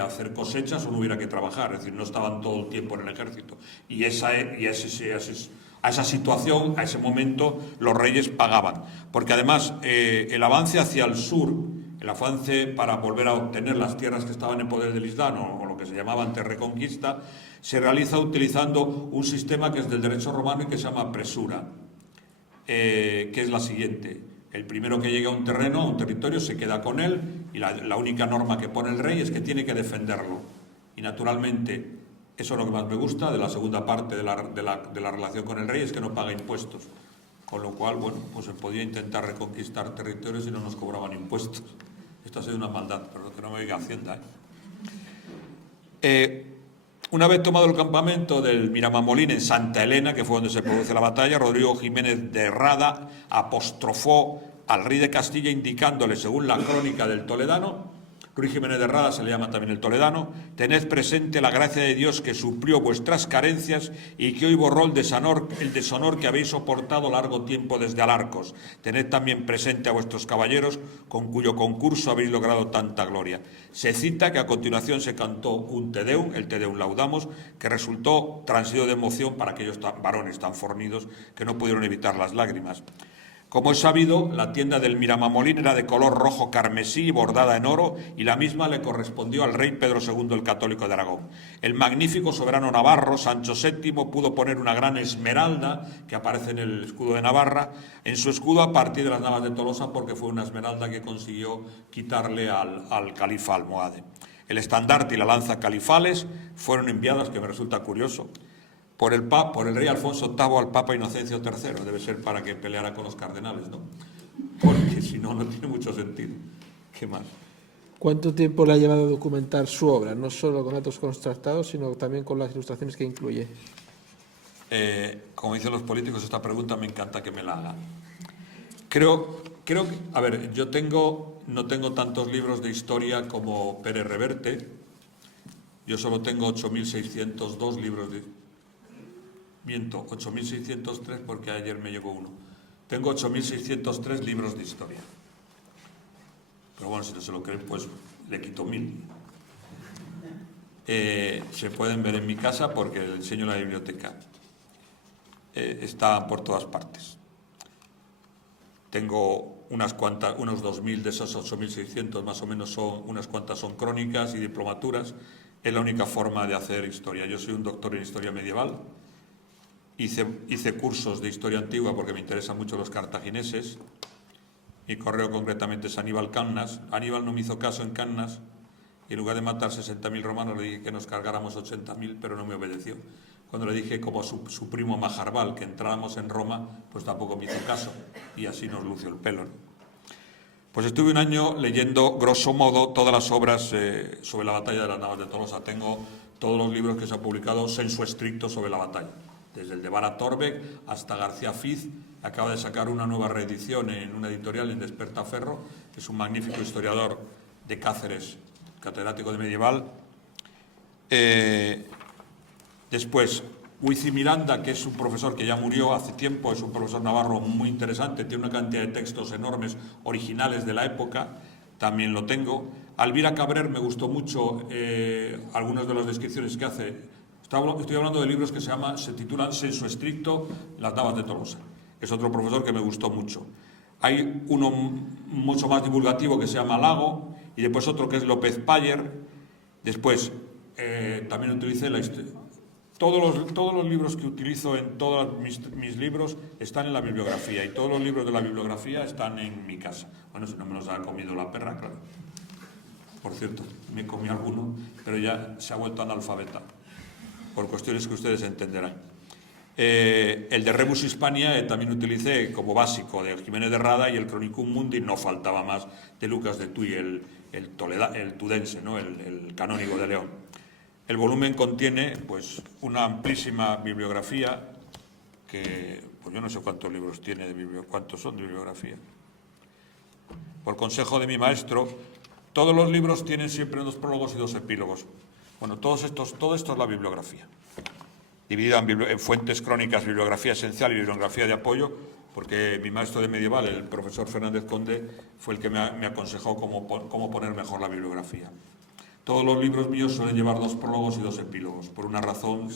hacer cosechas o no hubiera que trabajar, es decir, no estaban todo el tiempo en el ejército. Y a esa situación, a ese momento, los reyes pagaban. Porque además el avance hacia el sur, el avance para volver a obtener las tierras que estaban en poder del Islam, o lo que se llamaba antes reconquista, se realiza utilizando un sistema que es del derecho romano y que se llama presura, que es la siguiente. El primero que llega a un terreno, a un territorio, se queda con él, y la única norma que pone el rey es que tiene que defenderlo. Y naturalmente, eso es lo que más me gusta de la segunda parte de la relación con el rey, es que no paga impuestos. Con lo cual, bueno, pues se podía intentar reconquistar territorios y no nos cobraban impuestos. Esto ha sido una maldad, pero que no me diga Hacienda, Una vez tomado el campamento del Miramamolín en Santa Elena, que fue donde se produce la batalla, Rodrigo Jiménez de Rada apostrofó al rey de Castilla indicándole, según la crónica del Toledano, Ruy Jiménez de Rada se le llama también el Toledano, tened presente la gracia de Dios que suplió vuestras carencias y que hoy borró el deshonor que habéis soportado largo tiempo desde Alarcos. Tened también presente a vuestros caballeros con cuyo concurso habéis logrado tanta gloria. Se cita que a continuación se cantó un Te Deum, el Te Deum Laudamos, que resultó transido de emoción para aquellos varones tan fornidos que no pudieron evitar las lágrimas. Como es sabido, la tienda del Miramamolín era de color rojo carmesí, bordada en oro, y la misma le correspondió al rey Pedro II el Católico de Aragón. El magnífico soberano navarro, Sancho VII, pudo poner una gran esmeralda, que aparece en el escudo de Navarra, en su escudo a partir de las Navas de Tolosa, porque fue una esmeralda que consiguió quitarle al califa almohade. El estandarte y la lanza califales fueron enviadas, que me resulta curioso, por el rey Alfonso VIII al Papa Inocencio III. Debe ser para que peleara con los cardenales, ¿no? Porque si no, no tiene mucho sentido. ¿Qué más? ¿Cuánto tiempo le ha llevado a documentar su obra? No solo con datos contrastados, sino también con las ilustraciones que incluye. Como dicen los políticos, esta pregunta me encanta que me la hagan. Creo que, a ver, yo no tengo tantos libros de historia como Pérez Reverte. Yo solo tengo 8.602 libros de... Miento, 8.603 porque ayer me llegó uno. Tengo 8.603 libros de historia. Pero bueno, si no se lo creen, pues le quito 1.000. Se pueden ver en mi casa porque les enseño la biblioteca. Está por todas partes. Tengo unos 2.000 de esos 8.600, más o menos unas cuantas son crónicas y diplomaturas. Es la única forma de hacer historia. Yo soy un doctor en historia medieval. Hice cursos de historia antigua porque me interesan mucho los cartagineses. Mi correo concretamente es Aníbal Cannas. Aníbal no me hizo caso en Cannas y en lugar de matar 60.000 romanos le dije que nos cargáramos 80.000, pero no me obedeció. Cuando le dije como a su primo Majarbal que entráramos en Roma, pues tampoco me hizo caso y así nos lució el pelo, ¿no? Pues estuve un año leyendo grosso modo todas las obras sobre la batalla de las Navas de Tolosa. Tengo todos los libros que se han publicado sensu estricto sobre la batalla. Desde el de Vara Torbeck hasta García Fiz, acaba de sacar una nueva reedición en una editorial en Despertaferro, que es un magnífico historiador de Cáceres, catedrático de medieval. Después, Huici Miranda, que es un profesor que ya murió hace tiempo, es un profesor navarro muy interesante, tiene una cantidad de textos enormes, originales de la época, también lo tengo. Alvira Cabrer, me gustó mucho algunas de las descripciones que hace. Estoy hablando de libros que se titulan Sensu Estricto, Las Navas de Tolosa. Es otro profesor que me gustó mucho. Hay uno mucho más divulgativo que se llama Lago, y después otro que es López Payer. Después, también utilicé la historia. Todos los libros que utilizo en todos mis libros están en la bibliografía, y todos los libros de la bibliografía están en mi casa. Bueno, si no me los ha comido la perra, claro. Por cierto, me comí alguno, pero ya se ha vuelto analfabeta, por cuestiones que ustedes entenderán. El de Rebus Hispania también utilicé como básico de Jiménez de Rada, y el Chronicum Mundi no faltaba más de Lucas de Tuy, el tudense, ¿no? el canónigo de León. El volumen contiene pues una amplísima bibliografía que pues yo no sé cuántos libros tiene cuántos son de bibliografía. Por consejo de mi maestro, todos los libros tienen siempre 2 prólogos y 2 epílogos. Bueno, todo esto es la bibliografía. Dividida en fuentes crónicas, bibliografía esencial y bibliografía de apoyo, porque mi maestro de medieval, el profesor Fernández Conde, fue el que me aconsejó cómo poner mejor la bibliografía. Todos los libros míos suelen llevar 2 prólogos y 2 epílogos, por una razón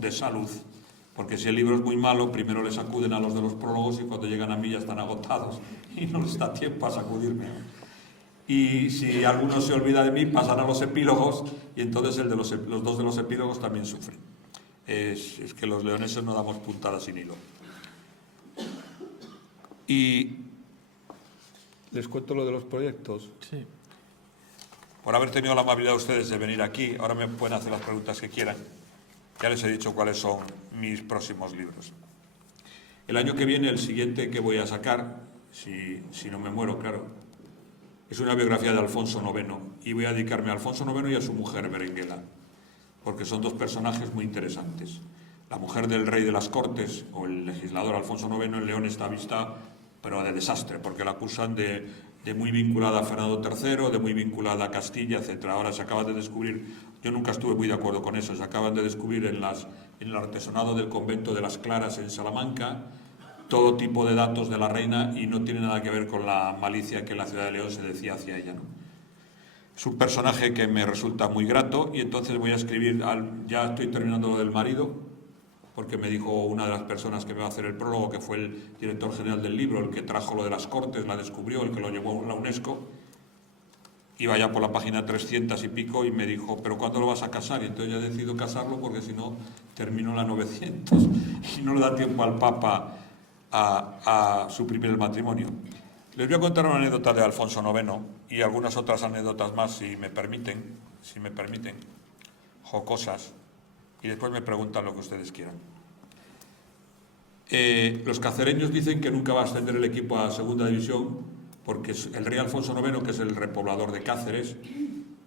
de salud, porque si el libro es muy malo, primero les acuden a los de los prólogos y cuando llegan a mí ya están agotados y no les da tiempo a sacudirme. Y si alguno se olvida de mí, pasan a los epílogos y entonces los 2 de los epílogos también sufren. Es que los leoneses no damos puntadas sin hilo. Y les cuento lo de los proyectos. Sí. Por haber tenido la amabilidad de ustedes de venir aquí, ahora me pueden hacer las preguntas que quieran. Ya les he dicho cuáles son mis próximos libros. El año que viene, el siguiente que voy a sacar, si no me muero, claro, es una biografía de Alfonso IX, y voy a dedicarme a Alfonso IX y a su mujer, Berenguela, porque son 2 personajes muy interesantes. La mujer del rey de las Cortes, o el legislador Alfonso IX en León, está vista, pero de desastre, porque la acusan de muy vinculada a Fernando III, de muy vinculada a Castilla, etc. Ahora se acaba de descubrir, yo nunca estuve muy de acuerdo con eso, se acaban de descubrir en el artesonado del convento de las Claras en Salamanca todo tipo de datos de la reina y no tiene nada que ver con la malicia que en la ciudad de León se decía hacia ella, ¿no? Es un personaje que me resulta muy grato y entonces voy a escribir, ya estoy terminando lo del marido, porque me dijo una de las personas que me va a hacer el prólogo, que fue el director general del libro, el que trajo lo de las Cortes, la descubrió, el que lo llevó a la UNESCO, iba ya por la página 300 y pico y me dijo, ¿pero cuándo lo vas a casar? Y entonces ya he decidido casarlo porque si no termino la 900 y no le da tiempo al Papa a suprimir el matrimonio. Les voy a contar una anécdota de Alfonso IX y algunas otras anécdotas más, si me permiten, jocosas, y después me preguntan lo que ustedes quieran. Los cacereños dicen que nunca va a ascender el equipo a segunda división porque el rey Alfonso IX, que es el repoblador de Cáceres,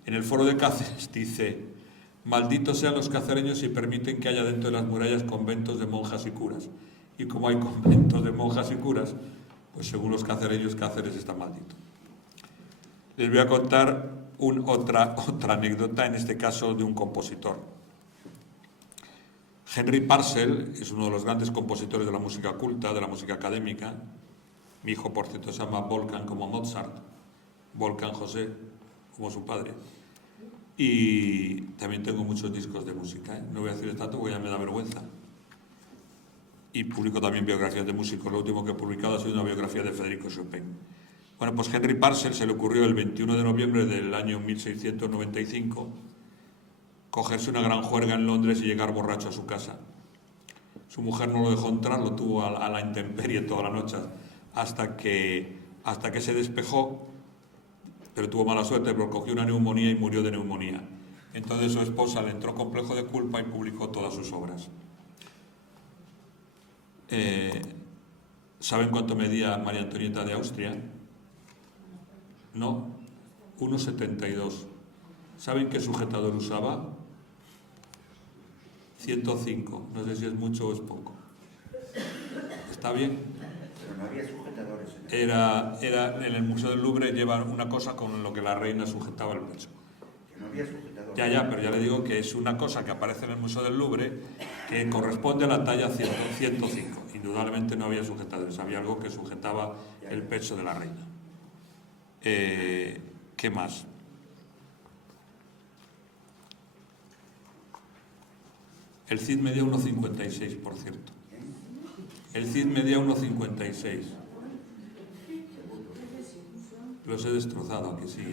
en el foro de Cáceres dice: malditos sean los cacereños si permiten que haya dentro de las murallas conventos de monjas y curas. Y como hay conventos de monjas y curas, pues según los cacereños, Cáceres está maldito. Les voy a contar otra anécdota, en este caso de un compositor. Henry Purcell es uno de los grandes compositores de la música culta, de la música académica. Mi hijo, por cierto, se llama Wolfgang como Mozart, Wolfgang José como su padre. Y también tengo muchos discos de música, ¿eh? No voy a decir tanto porque ya me da vergüenza. Y publico también biografías de músicos. Lo último que he publicado ha sido una biografía de Federico Chopin. Bueno, pues Henry Purcell se le ocurrió el 21 de noviembre del año 1695 cogerse una gran juerga en Londres y llegar borracho a su casa. Su mujer no lo dejó entrar, lo tuvo a la intemperie toda la noche hasta que se despejó, pero tuvo mala suerte porque cogió una neumonía y murió de neumonía. Entonces su esposa le entró complejo de culpa y publicó todas sus obras. ¿Saben cuánto medía María Antonieta de Austria? No, 1,72. ¿Saben qué sujetador usaba? 105. No sé si es mucho o es poco. ¿Está bien? Pero no había sujetadores. En el Museo del Louvre llevan una cosa con lo que la reina sujetaba el pecho. Que no había sujetadores. Ya, pero ya le digo que es una cosa que aparece en el Museo del Louvre que corresponde a la talla 105. Indudablemente no había sujetadores, había algo que sujetaba el pecho de la reina. ¿Qué más? El Cid medía 1,56, por cierto. El Cid medía 1,56. Los he destrozado, ¿a que sí?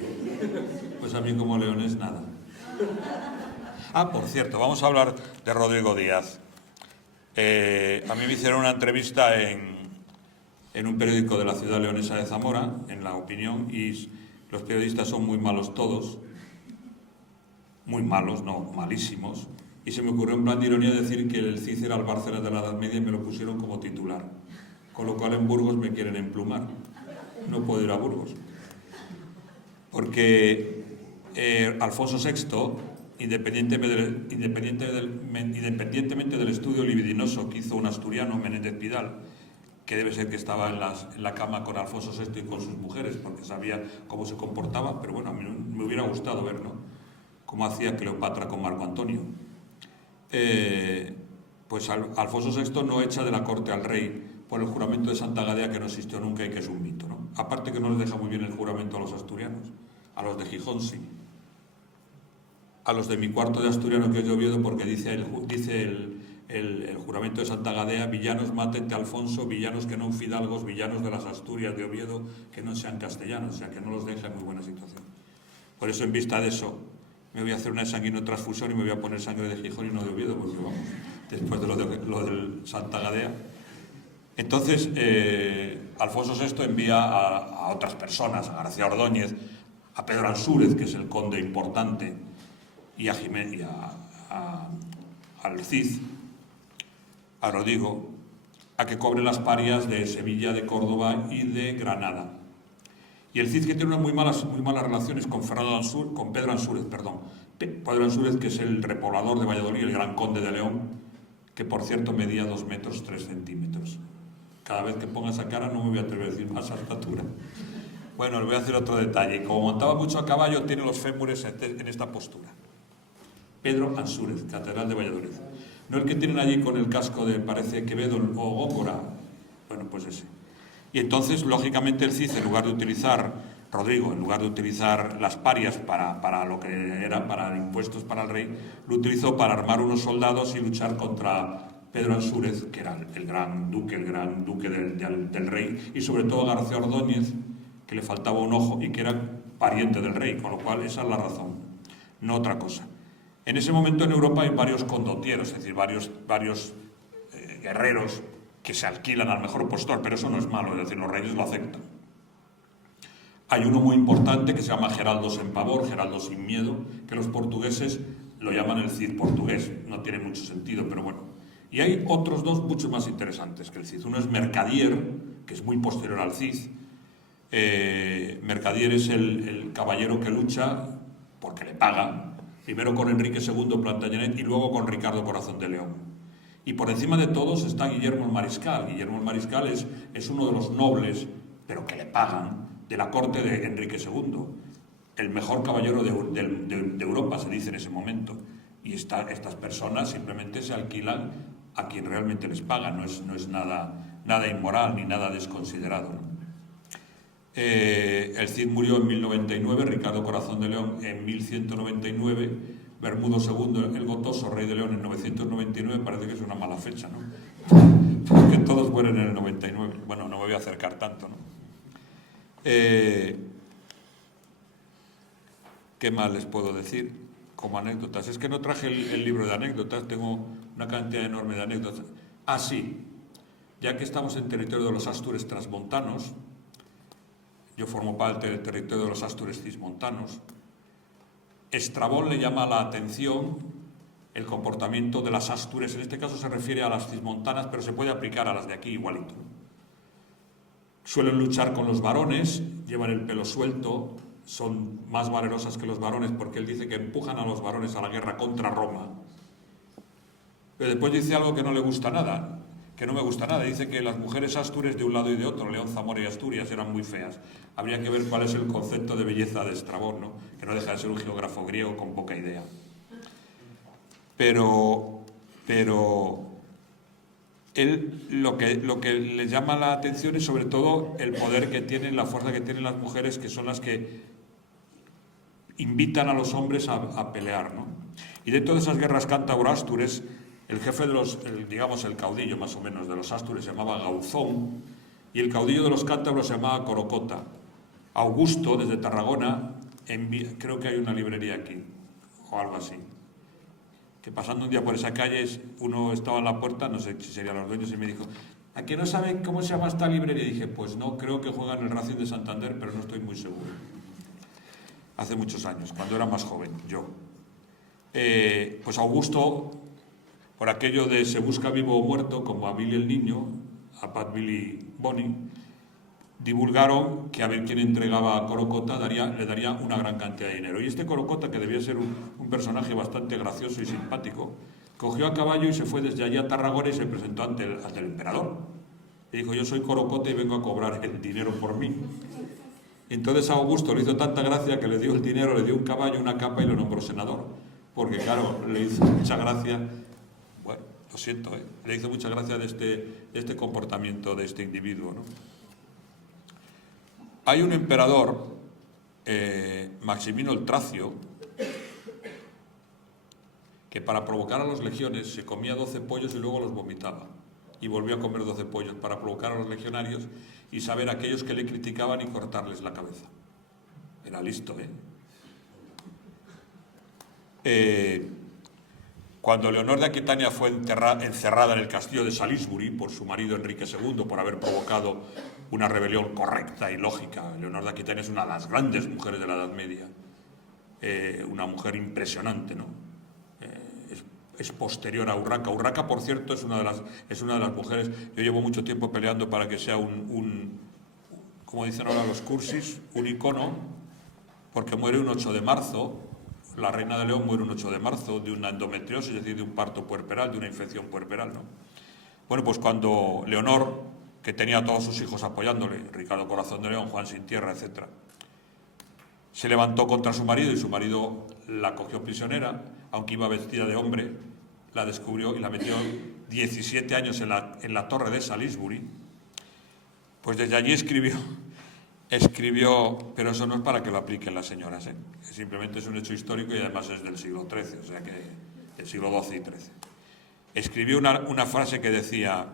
Pues a mí como leonés nada. Por cierto, vamos a hablar de Rodrigo Díaz. A mí me hicieron una entrevista en un periódico de la ciudad leonesa de Zamora, en La Opinión, y los periodistas son muy malos todos. Muy malos, no, malísimos. Y se me ocurrió en plan de ironía decir que el Cid era el Bárcenas de la Edad Media y me lo pusieron como titular. Con lo cual en Burgos me quieren emplumar. No puedo ir a Burgos. Porque Alfonso VI, independientemente del estudio libidinoso que hizo un asturiano, Menéndez Pidal, que debe ser que estaba en la cama con Alfonso VI y con sus mujeres, porque sabía cómo se comportaba, pero bueno, a mí me hubiera gustado ver, ¿no?, cómo hacía Cleopatra con Marco Antonio. pues Alfonso VI no echa de la corte al rey por el juramento de Santa Gadea, que no existió nunca y que es un mito, ¿no? Aparte que no les deja muy bien el juramento a los asturianos, a los de Gijón sí. A los de mi cuarto de asturiano, que es de Oviedo, porque dice el juramento de Santa Gadea: villanos mátente Alfonso, villanos que non fidalgos, villanos de las Asturias de Oviedo, que no sean castellanos, o sea, que no los deja en muy buena situación. Por eso, en vista de eso, me voy a hacer una sanguinotransfusión y me voy a poner sangre de Gijón y no de Oviedo, porque vamos, después de lo del Santa Gadea. Entonces, Alfonso VI envía a otras personas, a García Ordóñez, a Pedro Ansúrez, que es el conde importante, y a Jiménez, al Cid, a Rodrigo, a que cobre las parias de Sevilla, de Córdoba y de Granada. Y el Cid, que tiene unas muy malas relaciones con Pedro Ansúrez, Pedro Ansúrez, que es el repoblador de Valladolid, el gran conde de León, que por cierto medía 2 metros 3 centímetros. Cada vez que ponga esa cara no me voy a atrever a decir más estatura. Bueno, les voy a hacer otro detalle. Como montaba mucho a caballo, tiene los fémures en esta postura. Pedro Ansúrez, catedral de Valladolid. No el que tienen allí con el casco de, parece, Quevedo o Góngora. Bueno, pues ese. Y entonces, lógicamente, el Cid, en lugar de utilizar, Rodrigo, en lugar de utilizar las parias para lo que era, para impuestos para el rey, lo utilizó para armar unos soldados y luchar contra Pedro Ansúrez, que era el gran duque del rey, y sobre todo García Ordóñez, que le faltaba un ojo y que era pariente del rey, con lo cual esa es la razón, no otra cosa. En ese momento en Europa hay varios condotieros, es decir, varios guerreros que se alquilan al mejor postor, pero eso no es malo, es decir, los reyes lo aceptan. Hay uno muy importante que se llama Geraldo sin pavor, Geraldo sin miedo, que los portugueses lo llaman el Cid portugués, no tiene mucho sentido, pero bueno. Y hay otros dos mucho más interesantes que el Cid. Uno es Mercadier, que es muy posterior al Cid. Mercadier es el caballero que lucha porque le pagan, primero con Enrique II Plantagenet y luego con Ricardo Corazón de León. Y por encima de todos está Guillermo el Mariscal. Guillermo el Mariscal es uno de los nobles, pero que le pagan, de la corte de Enrique II. El mejor caballero de Europa, se dice en ese momento. Y estas personas simplemente se alquilan a quien realmente les paga. No es nada inmoral ni nada desconsiderado, ¿no? El Cid murió en 1099, Ricardo Corazón de León en 1199, Bermudo II el Gotoso, rey de León, en 999. Parece que es una mala fecha, ¿no? Porque todos mueren en el 99. Bueno, no me voy a acercar tanto, ¿no? ¿Qué más les puedo decir como anécdotas? Es que no traje el libro de anécdotas, tengo una cantidad enorme de anécdotas. Ah, sí, ya que estamos en territorio de los Astures transmontanos, yo formo parte del territorio de los Astures cismontanos, Estrabón le llama la atención el comportamiento de las Astures. En este caso se refiere a las cismontanas, pero se puede aplicar a las de aquí igualito. Suelen luchar con los varones, llevan el pelo suelto, son más valerosas que los varones, porque él dice que empujan a los varones a la guerra contra Roma. Pero después dice algo que no le gusta nada, que no me gusta nada. Dice que las mujeres astures de un lado y de otro, León, Zamora y Asturias, eran muy feas. Habría que ver cuál es el concepto de belleza de Estrabón, ¿no? Que no deja de ser un geógrafo griego con poca idea. Pero él lo que le llama la atención es sobre todo el poder que tienen, la fuerza que tienen las mujeres, que son las que invitan a los hombres a pelear, ¿no? Y dentro de esas guerras cántabro-astures, el jefe de el caudillo más o menos de los Astures se llamaba Gauzón, y el caudillo de los cántabros se llamaba Corocota. Augusto, desde Tarragona, creo que hay una librería aquí, o algo así, que pasando un día por esa calle, uno estaba en la puerta, no sé si serían los dueños, y me dijo: ¿a qué no saben cómo se llama esta librería? Y dije: pues no, creo que juega en el Racing de Santander, pero no estoy muy seguro. Hace muchos años, cuando era más joven, yo. Pues Augusto, por aquello de se busca vivo o muerto, como a Billy el Niño, a Pat Billy Bonnie, divulgaron que a ver quién entregaba a Corocota le daría una gran cantidad de dinero. Y este Corocota, que debía ser un personaje bastante gracioso y simpático, cogió a caballo y se fue desde allí a Tarragona y se presentó ante el emperador. Y dijo: yo soy Corocota y vengo a cobrar el dinero por mí. Y entonces a Augusto le hizo tanta gracia que le dio el dinero, le dio un caballo, una capa y lo nombró senador. Porque claro, le hizo mucha gracia. Bueno, Lo siento, le hizo mucha gracia de este comportamiento de este individuo, ¿no? Hay un emperador, Maximino el Tracio, que para provocar a las legiones se comía 12 pollos y luego los vomitaba. Y volvió a comer 12 pollos para provocar a los legionarios y saber a aquellos que le criticaban y cortarles la cabeza. Era listo, Cuando Leonor de Aquitania fue encerrada en el castillo de Salisbury por su marido Enrique II por haber provocado una rebelión correcta y lógica. Leonor de Aquitania es una de las grandes mujeres de la Edad Media, una mujer impresionante, ¿no? Es posterior a Urraca. Urraca, por cierto, es una de las mujeres. Yo llevo mucho tiempo peleando para que sea como dicen ahora los cursis, un icono, porque muere un 8 de marzo. La reina de León muere un 8 de marzo de una endometriosis, es decir, de un parto puerperal, de una infección puerperal, ¿no? Bueno, pues cuando Leonor, que tenía a todos sus hijos apoyándole, Ricardo Corazón de León, Juan Sin Tierra, etc., se levantó contra su marido y su marido la cogió prisionera, aunque iba vestida de hombre, la descubrió y la metió 17 años en la torre de Salisbury. Pues desde allí escribió, pero eso no es para que lo apliquen las señoras, simplemente es un hecho histórico y además es del siglo XIII, o sea que del siglo XII y XIII. Escribió una frase que decía: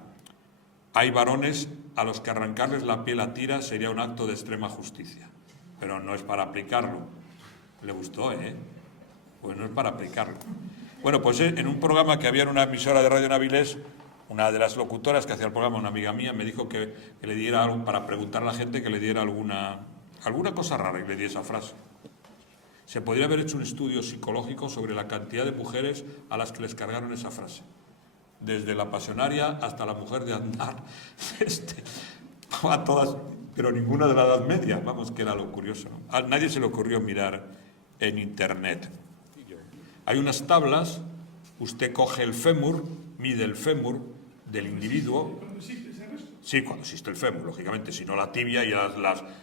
hay varones a los que arrancarles la piel a tira sería un acto de extrema justicia, pero no es para aplicarlo. Le gustó, pues no es para aplicarlo. Bueno, pues en un programa que había en una emisora de Radio Navilés, una de las locutoras que hacía el programa, una amiga mía, me dijo que le diera algo para preguntar a la gente, que le diera alguna cosa rara, y le di esa frase. Se podría haber hecho un estudio psicológico sobre la cantidad de mujeres a las que les cargaron esa frase. Desde la pasionaria hasta la mujer de andar. A todas, pero ninguna de la Edad Media. Vamos, que era lo curioso, ¿no? A nadie se le ocurrió mirar en Internet. Hay unas tablas, usted coge el fémur, mide el fémur del individuo. Sí, cuando existe el fémur, lógicamente, si no la tibia y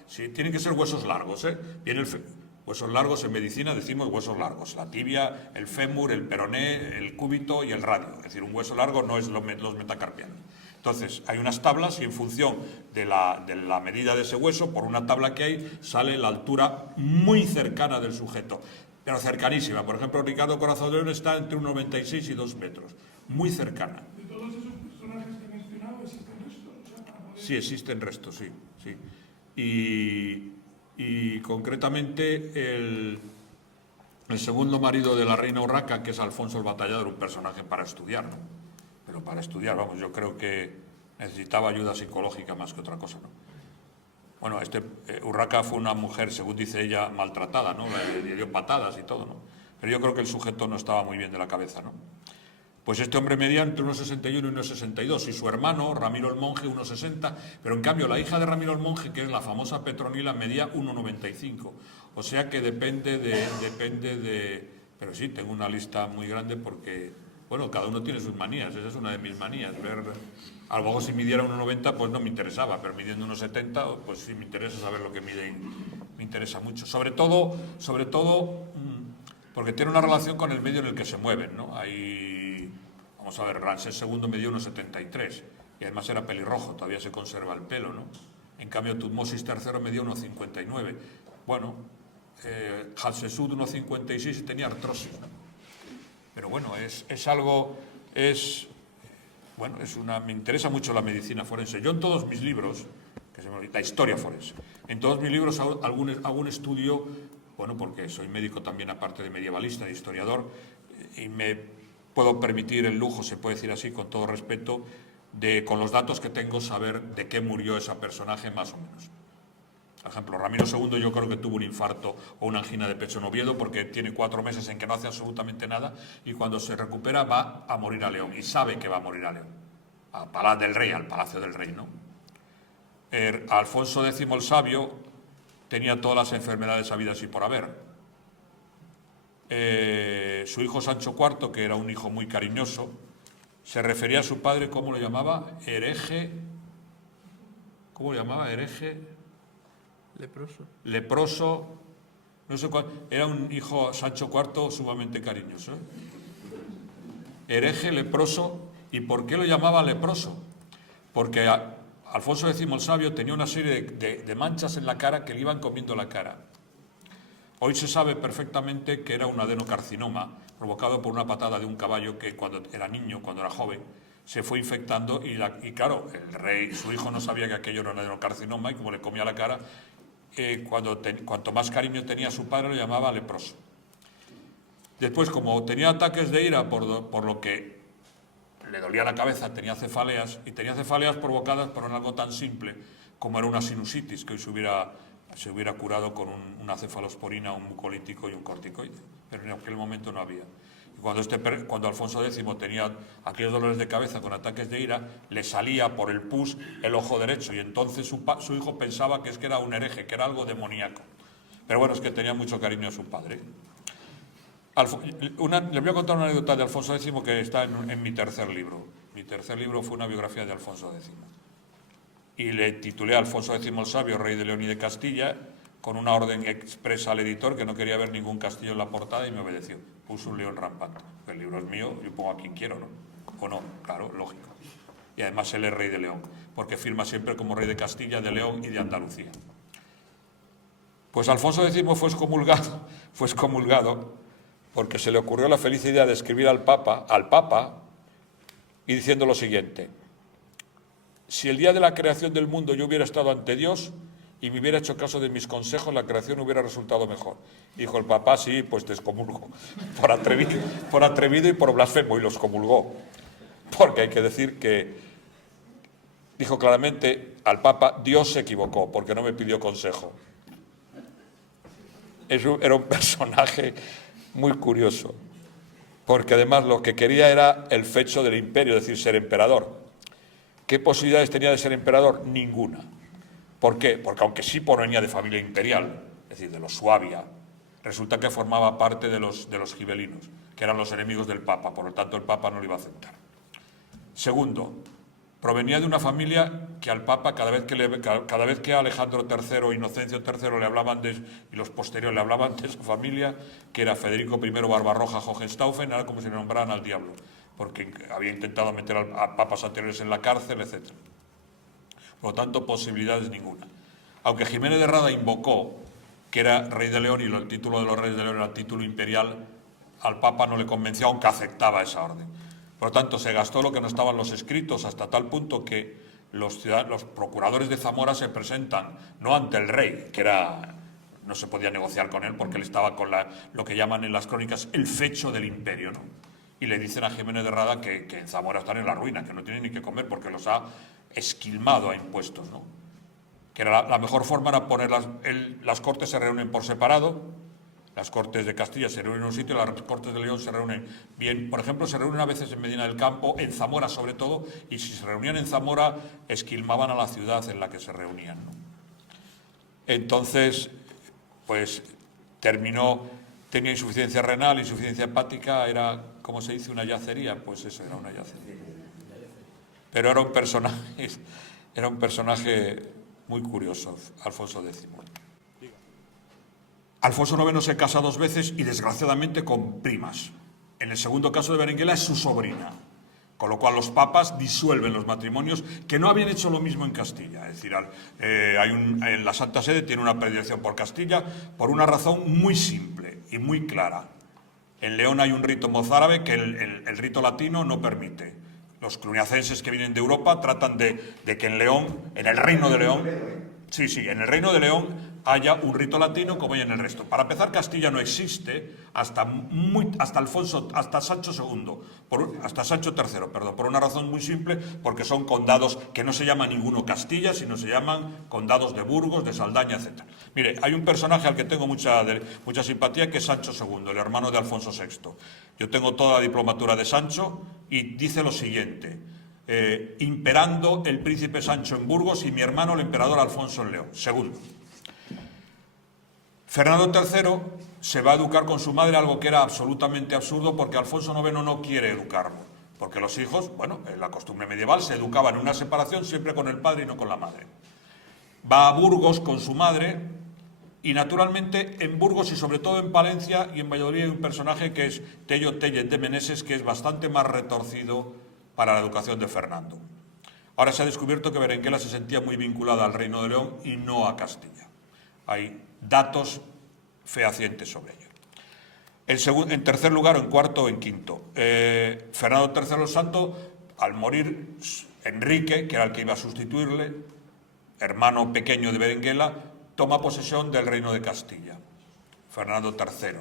sí, tienen que ser huesos largos, Viene el fémur. Huesos largos en medicina decimos huesos largos. La tibia, el fémur, el peroné, el cúbito y el radio. Es decir, un hueso largo no es los metacarpianos. Entonces, hay unas tablas y en función de la medida de ese hueso, por una tabla que hay, sale la altura muy cercana del sujeto. Pero cercanísima. Por ejemplo, Ricardo Corazón de León está entre 1,96 y 2 metros. Muy cercana. ¿De todos esos personajes que he mencionado existen restos? Sí, existen restos, sí. Y concretamente el segundo marido de la reina Urraca, que es Alfonso el Batallador, un personaje para estudiar, ¿no? Pero para estudiar, vamos, yo creo que necesitaba ayuda psicológica más que otra cosa, ¿no? Bueno, Urraca fue una mujer, según dice ella, maltratada, ¿no? Le dio patadas y todo, ¿no? Pero yo creo que el sujeto no estaba muy bien de la cabeza, ¿no? Pues este hombre medía entre 1,61 y 1,62, y su hermano, Ramiro el Monje, 1,60, pero en cambio la hija de Ramiro el Monje, que es la famosa Petronila, medía 1,95. O sea que depende de... Pero sí, tengo una lista muy grande porque, bueno, cada uno tiene sus manías, esa es una de mis manías, a lo mejor si midiera 1,90 pues no me interesaba, pero midiendo 1,70 pues sí me interesa saber lo que mide y me interesa mucho. Sobre todo, porque tiene una relación con el medio en el que se mueven, ¿no? Vamos a ver, Ramsés II medía 1,73 y además era pelirrojo, todavía se conserva el pelo, ¿no? En cambio, Tutmosis III medía 1,59. Bueno, Hatshepsut 1,56 y tenía artrosis, ¿no? Pero bueno, me interesa mucho la medicina forense. Yo en todos mis libros, la historia forense, en todos mis libros hago un estudio, bueno, porque soy médico también aparte de medievalista, de historiador, y me puedo permitir el lujo, se puede decir así, con todo respeto, de con los datos que tengo saber de qué murió ese personaje más o menos. Por ejemplo, Ramiro II yo creo que tuvo un infarto o una angina de pecho en Oviedo porque tiene 4 meses en que no hace absolutamente nada y cuando se recupera va a morir a León y sabe que va a morir a León, al Palacio del Rey, ¿no? Alfonso X el Sabio tenía todas las enfermedades habidas y por haber. Su hijo Sancho IV, que era un hijo muy cariñoso, se refería a su padre, ¿cómo lo llamaba? Hereje. ¿Cómo lo llamaba? Hereje. Leproso. No sé cuál. Era un hijo, Sancho IV, sumamente cariñoso. Hereje, leproso ¿Y por qué lo llamaba leproso? Porque Alfonso X el Sabio tenía una serie de manchas en la cara que le iban comiendo la cara. Hoy se sabe perfectamente que era un adenocarcinoma provocado por una patada de un caballo que cuando era niño, cuando era joven, se fue infectando y claro, el rey, su hijo no sabía que aquello era un adenocarcinoma y como le comía la cara, cuanto más cariño tenía su padre lo llamaba leproso. Después, como tenía ataques de ira por lo que le dolía la cabeza, tenía cefaleas, y tenía cefaleas provocadas por algo tan simple como era una sinusitis, que hoy se hubiera curado con una cefalosporina, un mucolítico y un corticoide, pero en aquel momento no había. Y cuando Alfonso X tenía aquellos dolores de cabeza con ataques de ira, le salía por el pus el ojo derecho, y entonces su hijo pensaba que era un hereje, que era algo demoníaco. Pero bueno, es que tenía mucho cariño a su padre. Les voy a contar una anécdota de Alfonso X que está en mi tercer libro. Mi tercer libro fue una biografía de Alfonso X. Y le titulé Alfonso X el Sabio, rey de León y de Castilla, con una orden expresa al editor que no quería ver ningún castillo en la portada y me obedeció. Puso un león rampante. El libro es mío, yo pongo a quien quiero, ¿no? O no, claro, lógico. Y además él es rey de León, porque firma siempre como rey de Castilla, de León y de Andalucía. Pues Alfonso X fue excomulgado porque se le ocurrió la feliz idea de escribir al Papa, y diciendo lo siguiente: si el día de la creación del mundo yo hubiera estado ante Dios y me hubiera hecho caso de mis consejos, la creación hubiera resultado mejor. Dijo el Papa: sí, pues te excomulgo, por atrevido y por blasfemo, y los comulgó. Porque hay que decir que dijo claramente al Papa: Dios se equivocó porque no me pidió consejo. Era un personaje muy curioso, porque además lo que quería era el fecho del imperio, es decir, ser emperador. ¿Qué posibilidades tenía de ser emperador? Ninguna. ¿Por qué? Porque aunque sí provenía de familia imperial, es decir, de los Suabia, resulta que formaba parte de los gibelinos, que eran los enemigos del Papa, por lo tanto el Papa no lo iba a aceptar. Segundo, provenía de una familia que al Papa, cada vez que a Alejandro III o Inocencio III le hablaban y los posteriores le hablaban de su familia, que era Federico I Barbarroja Hohenstaufen, era como si le nombraran al diablo, porque había intentado meter a papas anteriores en la cárcel, etc. Por lo tanto, posibilidades ninguna. Aunque Jiménez de Rada invocó que era rey de León y el título de los reyes de León era título imperial, al Papa no le convenció, aunque aceptaba esa orden. Por lo tanto, se gastó lo que no estaban los escritos, hasta tal punto que los procuradores de Zamora se presentan no ante el rey, que no se podía negociar con él porque él estaba con lo que llaman en las crónicas el fecho del imperio, ¿no? Y le dicen a Jiménez de Rada que en Zamora están en la ruina, que no tienen ni que comer porque los ha esquilmado a impuestos, ¿no? Que era la mejor forma era poner las cortes se reúnen por separado. Las Cortes de Castilla se reúnen en un sitio, las Cortes de León se reúnen bien. Por ejemplo, se reúnen a veces en Medina del Campo, en Zamora sobre todo, y si se reunían en Zamora, esquilmaban a la ciudad en la que se reunían, ¿no? Entonces, pues tenía insuficiencia renal, insuficiencia hepática, era, ¿cómo se dice? Una yacería, pues eso, era una yacería. Pero era un personaje muy curioso, Alfonso X. Alfonso IX se casa 2 veces y desgraciadamente con primas. En el segundo caso de Berenguela es su sobrina, con lo cual los papas disuelven los matrimonios que no habían hecho lo mismo en Castilla. Es decir, en la Santa Sede tiene una predilección por Castilla por una razón muy simple y muy clara. En León hay un rito mozárabe que el rito latino no permite. Los cluniacenses que vienen de Europa tratan de que en León, en el Reino de León, en el Reino de León haya un rito latino como hay en el resto. Para empezar, Castilla no existe hasta Sancho II, hasta Sancho III, por una razón muy simple, porque son condados que no se llama ninguno Castilla, sino se llaman condados de Burgos, de Saldaña, etc. Mire, hay un personaje al que tengo mucha simpatía, que es Sancho II, el hermano de Alfonso VI. Yo tengo toda la diplomatura de Sancho y dice lo siguiente: imperando el príncipe Sancho en Burgos y mi hermano el emperador Alfonso en León. Segundo, Fernando III se va a educar con su madre, algo que era absolutamente absurdo porque Alfonso IX no quiere educarlo, porque los hijos, en la costumbre medieval se educaban en una separación siempre con el padre y no con la madre. Va a Burgos con su madre y naturalmente en Burgos y sobre todo en Palencia y en Valladolid hay un personaje que es Tello Tellez de Meneses, que es bastante más retorcido para la educación de Fernando. Ahora se ha descubierto que Berenguela se sentía muy vinculada al Reino de León y no a Castilla. Hay datos fehacientes sobre ello. En tercer lugar, o en cuarto o en quinto, Fernando III el Santo, al morir Enrique, que era el que iba a sustituirle, hermano pequeño de Berenguela, toma posesión del Reino de Castilla, Fernando III,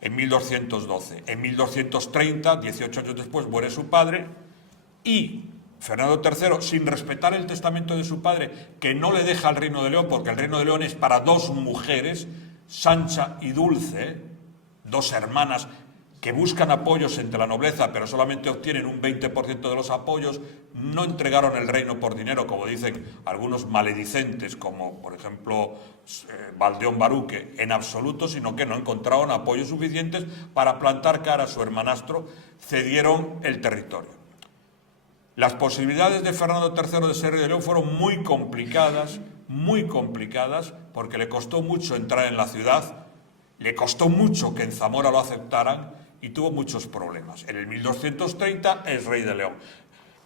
en 1212. En 1230, 18 años después, muere su padre y Fernando III, sin respetar el testamento de su padre, que no le deja el Reino de León, porque el Reino de León es para dos mujeres, Sancha y Dulce, dos hermanas que buscan apoyos entre la nobleza, pero solamente obtienen un 20% de los apoyos, no entregaron el reino por dinero, como dicen algunos maledicentes, como por ejemplo Valdeón Baruque, en absoluto, sino que no encontraron apoyos suficientes para plantar cara a su hermanastro, cedieron el territorio. Las posibilidades de Fernando III de ser rey de León fueron muy complicadas, porque le costó mucho entrar en la ciudad, le costó mucho que en Zamora lo aceptaran y tuvo muchos problemas. En el 1230 es rey de León.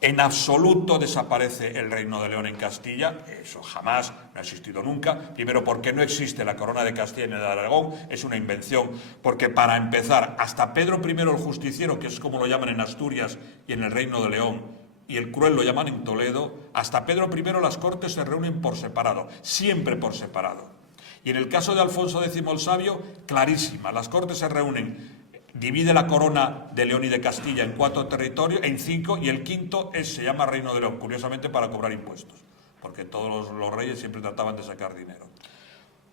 En absoluto desaparece el Reino de León en Castilla, eso jamás, no ha existido nunca, primero porque no existe la corona de Castilla ni de Aragón, es una invención, porque para empezar, hasta Pedro I el Justiciero, que es como lo llaman en Asturias y en el Reino de León, y el Cruel lo llaman en Toledo, hasta Pedro I las Cortes se reúnen por separado, siempre por separado. Y en el caso de Alfonso X el Sabio, clarísima, las Cortes se reúnen, divide la corona de León y de Castilla en 4 territorios, en 5, y el quinto se llama Reino de León, curiosamente para cobrar impuestos, porque todos los reyes siempre trataban de sacar dinero.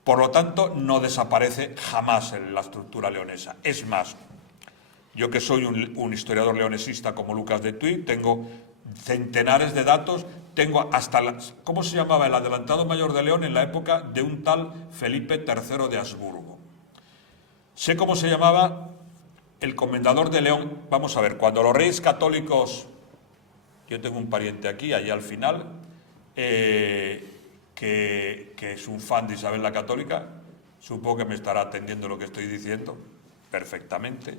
Por lo tanto, no desaparece jamás en la estructura leonesa. Es más, yo que soy un historiador leonesista como Lucas de Tuy, tengo centenares de datos, tengo hasta, ¿cómo se llamaba? El adelantado mayor de León en la época de un tal Felipe III de Habsburgo. Sé cómo se llamaba el comendador de León. Vamos a ver, cuando los reyes católicos, yo tengo un pariente aquí, allá al final, que es un fan de Isabel la Católica, supongo que me estará atendiendo lo que estoy diciendo perfectamente.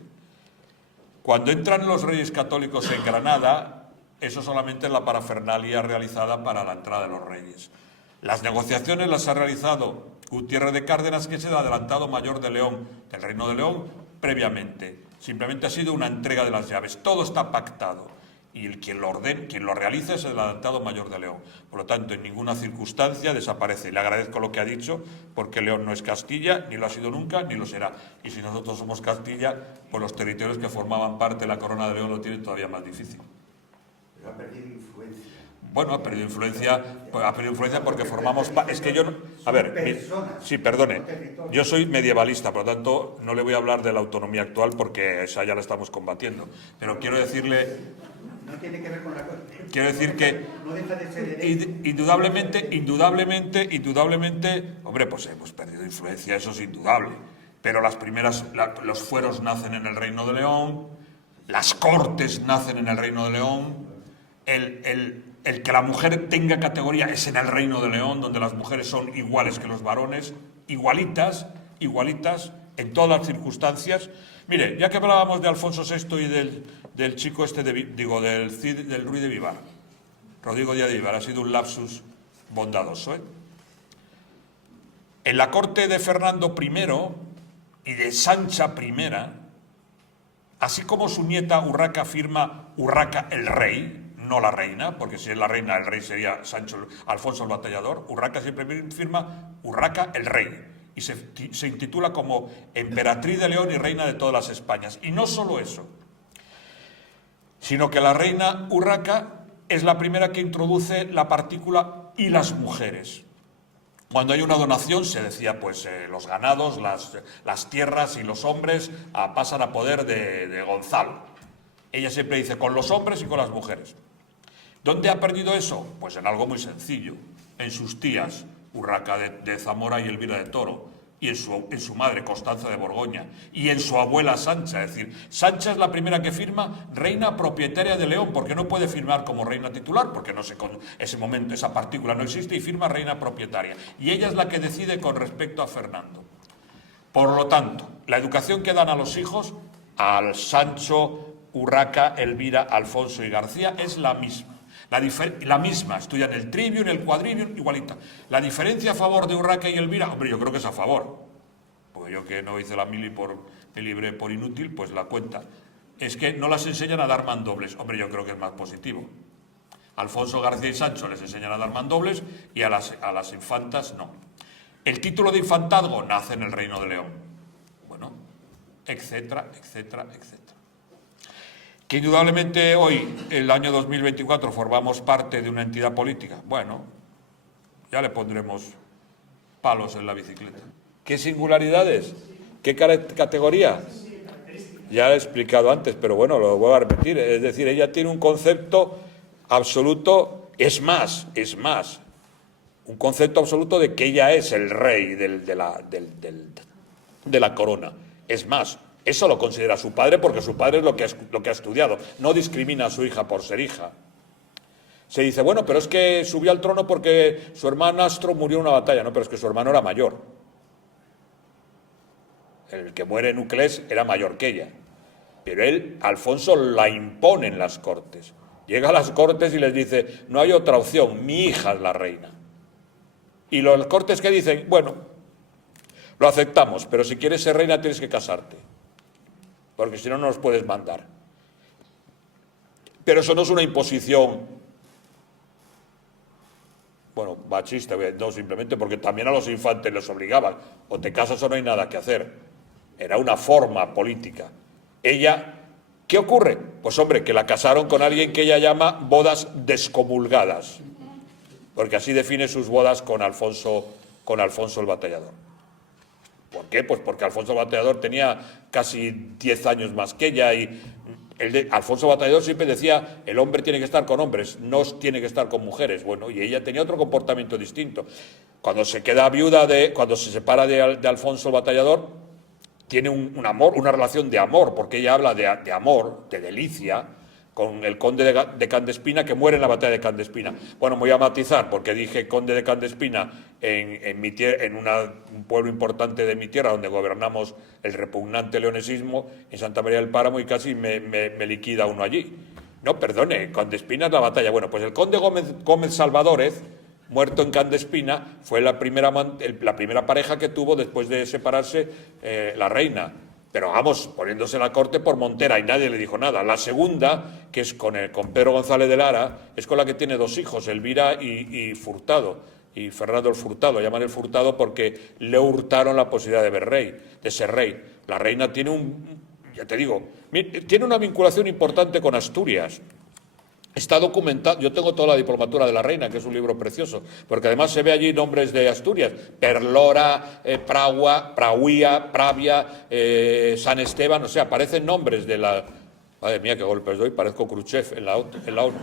Cuando entran los reyes católicos en Granada, eso solamente es la parafernalia realizada para la entrada de los reyes. Las negociaciones las ha realizado Gutiérrez de Cárdenas, que es el adelantado mayor de León, del Reino de León, previamente. Simplemente ha sido una entrega de las llaves. Todo está pactado. Y quien lo realiza es el adelantado mayor de León. Por lo tanto, en ninguna circunstancia desaparece. Le agradezco lo que ha dicho, porque León no es Castilla, ni lo ha sido nunca, ni lo será. Y si nosotros somos Castilla, pues los territorios que formaban parte de la corona de León lo tienen todavía más difícil. Pero ha perdido influencia. Bueno, ha perdido influencia porque formamos... Es que yo... A ver, sí, perdone. Yo soy medievalista, por lo tanto, no le voy a hablar de la autonomía actual porque esa ya la estamos combatiendo. Pero quiero decirle... No tiene que ver con la cosa. Quiero decir que... No deja de ser indudablemente... Hombre, pues hemos perdido influencia, eso es indudable. Pero los fueros nacen en el Reino de León, las cortes nacen en el Reino de León, el que la mujer tenga categoría es en el Reino de León, donde las mujeres son iguales que los varones, igualitas, en todas las circunstancias. Mire, ya que hablábamos de Alfonso VI y del chico este, del Ruiz de Vivar, Rodrigo Díaz de Vivar, ha sido un lapsus bondadoso, ¿eh? En la corte de Fernando I y de Sancha I, así como su nieta Urraca firma Urraca el rey, no la reina, porque si es la reina, el rey sería Alfonso el Batallador. Urraca siempre firma Urraca el rey y se intitula como emperatriz de León y reina de todas las Españas. Y no solo eso, sino que la reina Urraca es la primera que introduce la partícula y las mujeres. Cuando hay una donación se decía, pues los ganados, las tierras y los hombres pasan a poder de Gonzalo. Ella siempre dice con los hombres y con las mujeres. ¿Dónde ha perdido eso? Pues en algo muy sencillo, en sus tías, Urraca de Zamora y Elvira de Toro, y en su madre, Constanza de Borgoña, y en su abuela Sancha. Es decir, Sancha es la primera que firma reina propietaria de León, porque no puede firmar como reina titular, porque no sé, con ese momento esa partícula no existe, y firma reina propietaria. Y ella es la que decide con respecto a Fernando. Por lo tanto, la educación que dan a los hijos, al Sancho, Urraca, Elvira, Alfonso y García es la misma. La misma, estudian el trivium, el quadrivium, igualita. La diferencia a favor de Urraca y Elvira, hombre, yo creo que es a favor. Porque yo que no hice la mili me libré por inútil, pues la cuenta. Es que no las enseñan a dar mandobles. Hombre, yo creo que es más positivo. Alfonso, García y Sancho les enseñan a dar mandobles y a las infantas no. El título de infantazgo nace en el Reino de León. Bueno, etcétera, etcétera, etcétera. Que indudablemente hoy, el año 2024, formamos parte de una entidad política. Bueno, ya le pondremos palos en la bicicleta. ¿Qué singularidades? ¿Qué categoría? Ya lo he explicado antes, pero bueno, lo voy a repetir. Es decir, ella tiene un concepto absoluto, es más, un concepto absoluto de que ella es el rey de la corona. Es más, eso lo considera su padre porque su padre es lo que ha estudiado. No discrimina a su hija por ser hija. Se dice, bueno, pero es que subió al trono porque su hermanastro murió en una batalla. No, pero es que su hermano era mayor. El que muere en Uclés era mayor que ella. Pero él, Alfonso, la impone en las cortes. Llega a las cortes y les dice, no hay otra opción, mi hija es la reina. Y los cortes que dicen, bueno, lo aceptamos, pero si quieres ser reina tienes que casarte, porque si no, no nos puedes mandar. Pero eso no es una imposición, bueno, machista, no, simplemente porque también a los infantes les obligaban, o te casas o no hay nada que hacer. Era una forma política. Ella, ¿qué ocurre? Pues hombre, que la casaron con alguien que ella llama bodas descomulgadas, porque así define sus bodas con Alfonso el Batallador. ¿Por qué? Pues porque Alfonso el Batallador tenía casi 10 años más que ella y Alfonso el Batallador siempre decía, el hombre tiene que estar con hombres, no tiene que estar con mujeres. Bueno, y ella tenía otro comportamiento distinto. Cuando se queda viuda, cuando se separa de Alfonso el Batallador, tiene un amor, una relación de amor, porque ella habla de amor, de delicia, con el conde de Candespina, que muere en la batalla de Candespina. Bueno, me voy a matizar, porque dije conde de Candespina en un pueblo importante de mi tierra, donde gobernamos el repugnante leonesismo, en Santa María del Páramo, y casi me liquida uno allí. No, perdone, Candespina es la batalla. Bueno, pues el conde Gómez Salvadórez, muerto en Candespina, fue la primera pareja que tuvo después de separarse la reina. Pero vamos, poniéndose la corte por montera y nadie le dijo nada. La segunda, que es con Pedro González de Lara, es con la que tiene 2 hijos, Elvira y Furtado. Y Fernando el Furtado, llaman el Furtado porque le hurtaron la posibilidad de ser rey. La reina tiene ya te digo, tiene una vinculación importante con Asturias. Está documentado, yo tengo toda la diplomatura de la reina, que es un libro precioso, porque además se ve allí nombres de Asturias, Perlora, Prahuía, Pravia, San Esteban, o sea, aparecen nombres de la... Madre mía, qué golpes doy, parezco Khrushchev en la ONU.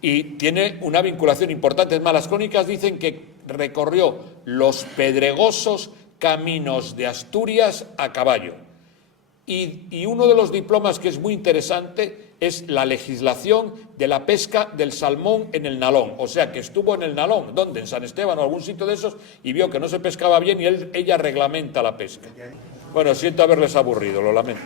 Y tiene una vinculación importante. Es más, las crónicas dicen que recorrió los pedregosos caminos de Asturias a caballo. Y uno de los diplomas que es muy interesante es la legislación de la pesca del salmón en el Nalón. O sea, que estuvo en el Nalón, ¿dónde? En San Esteban o algún sitio de esos, y vio que no se pescaba bien y ella reglamenta la pesca. Bueno, siento haberles aburrido, lo lamento.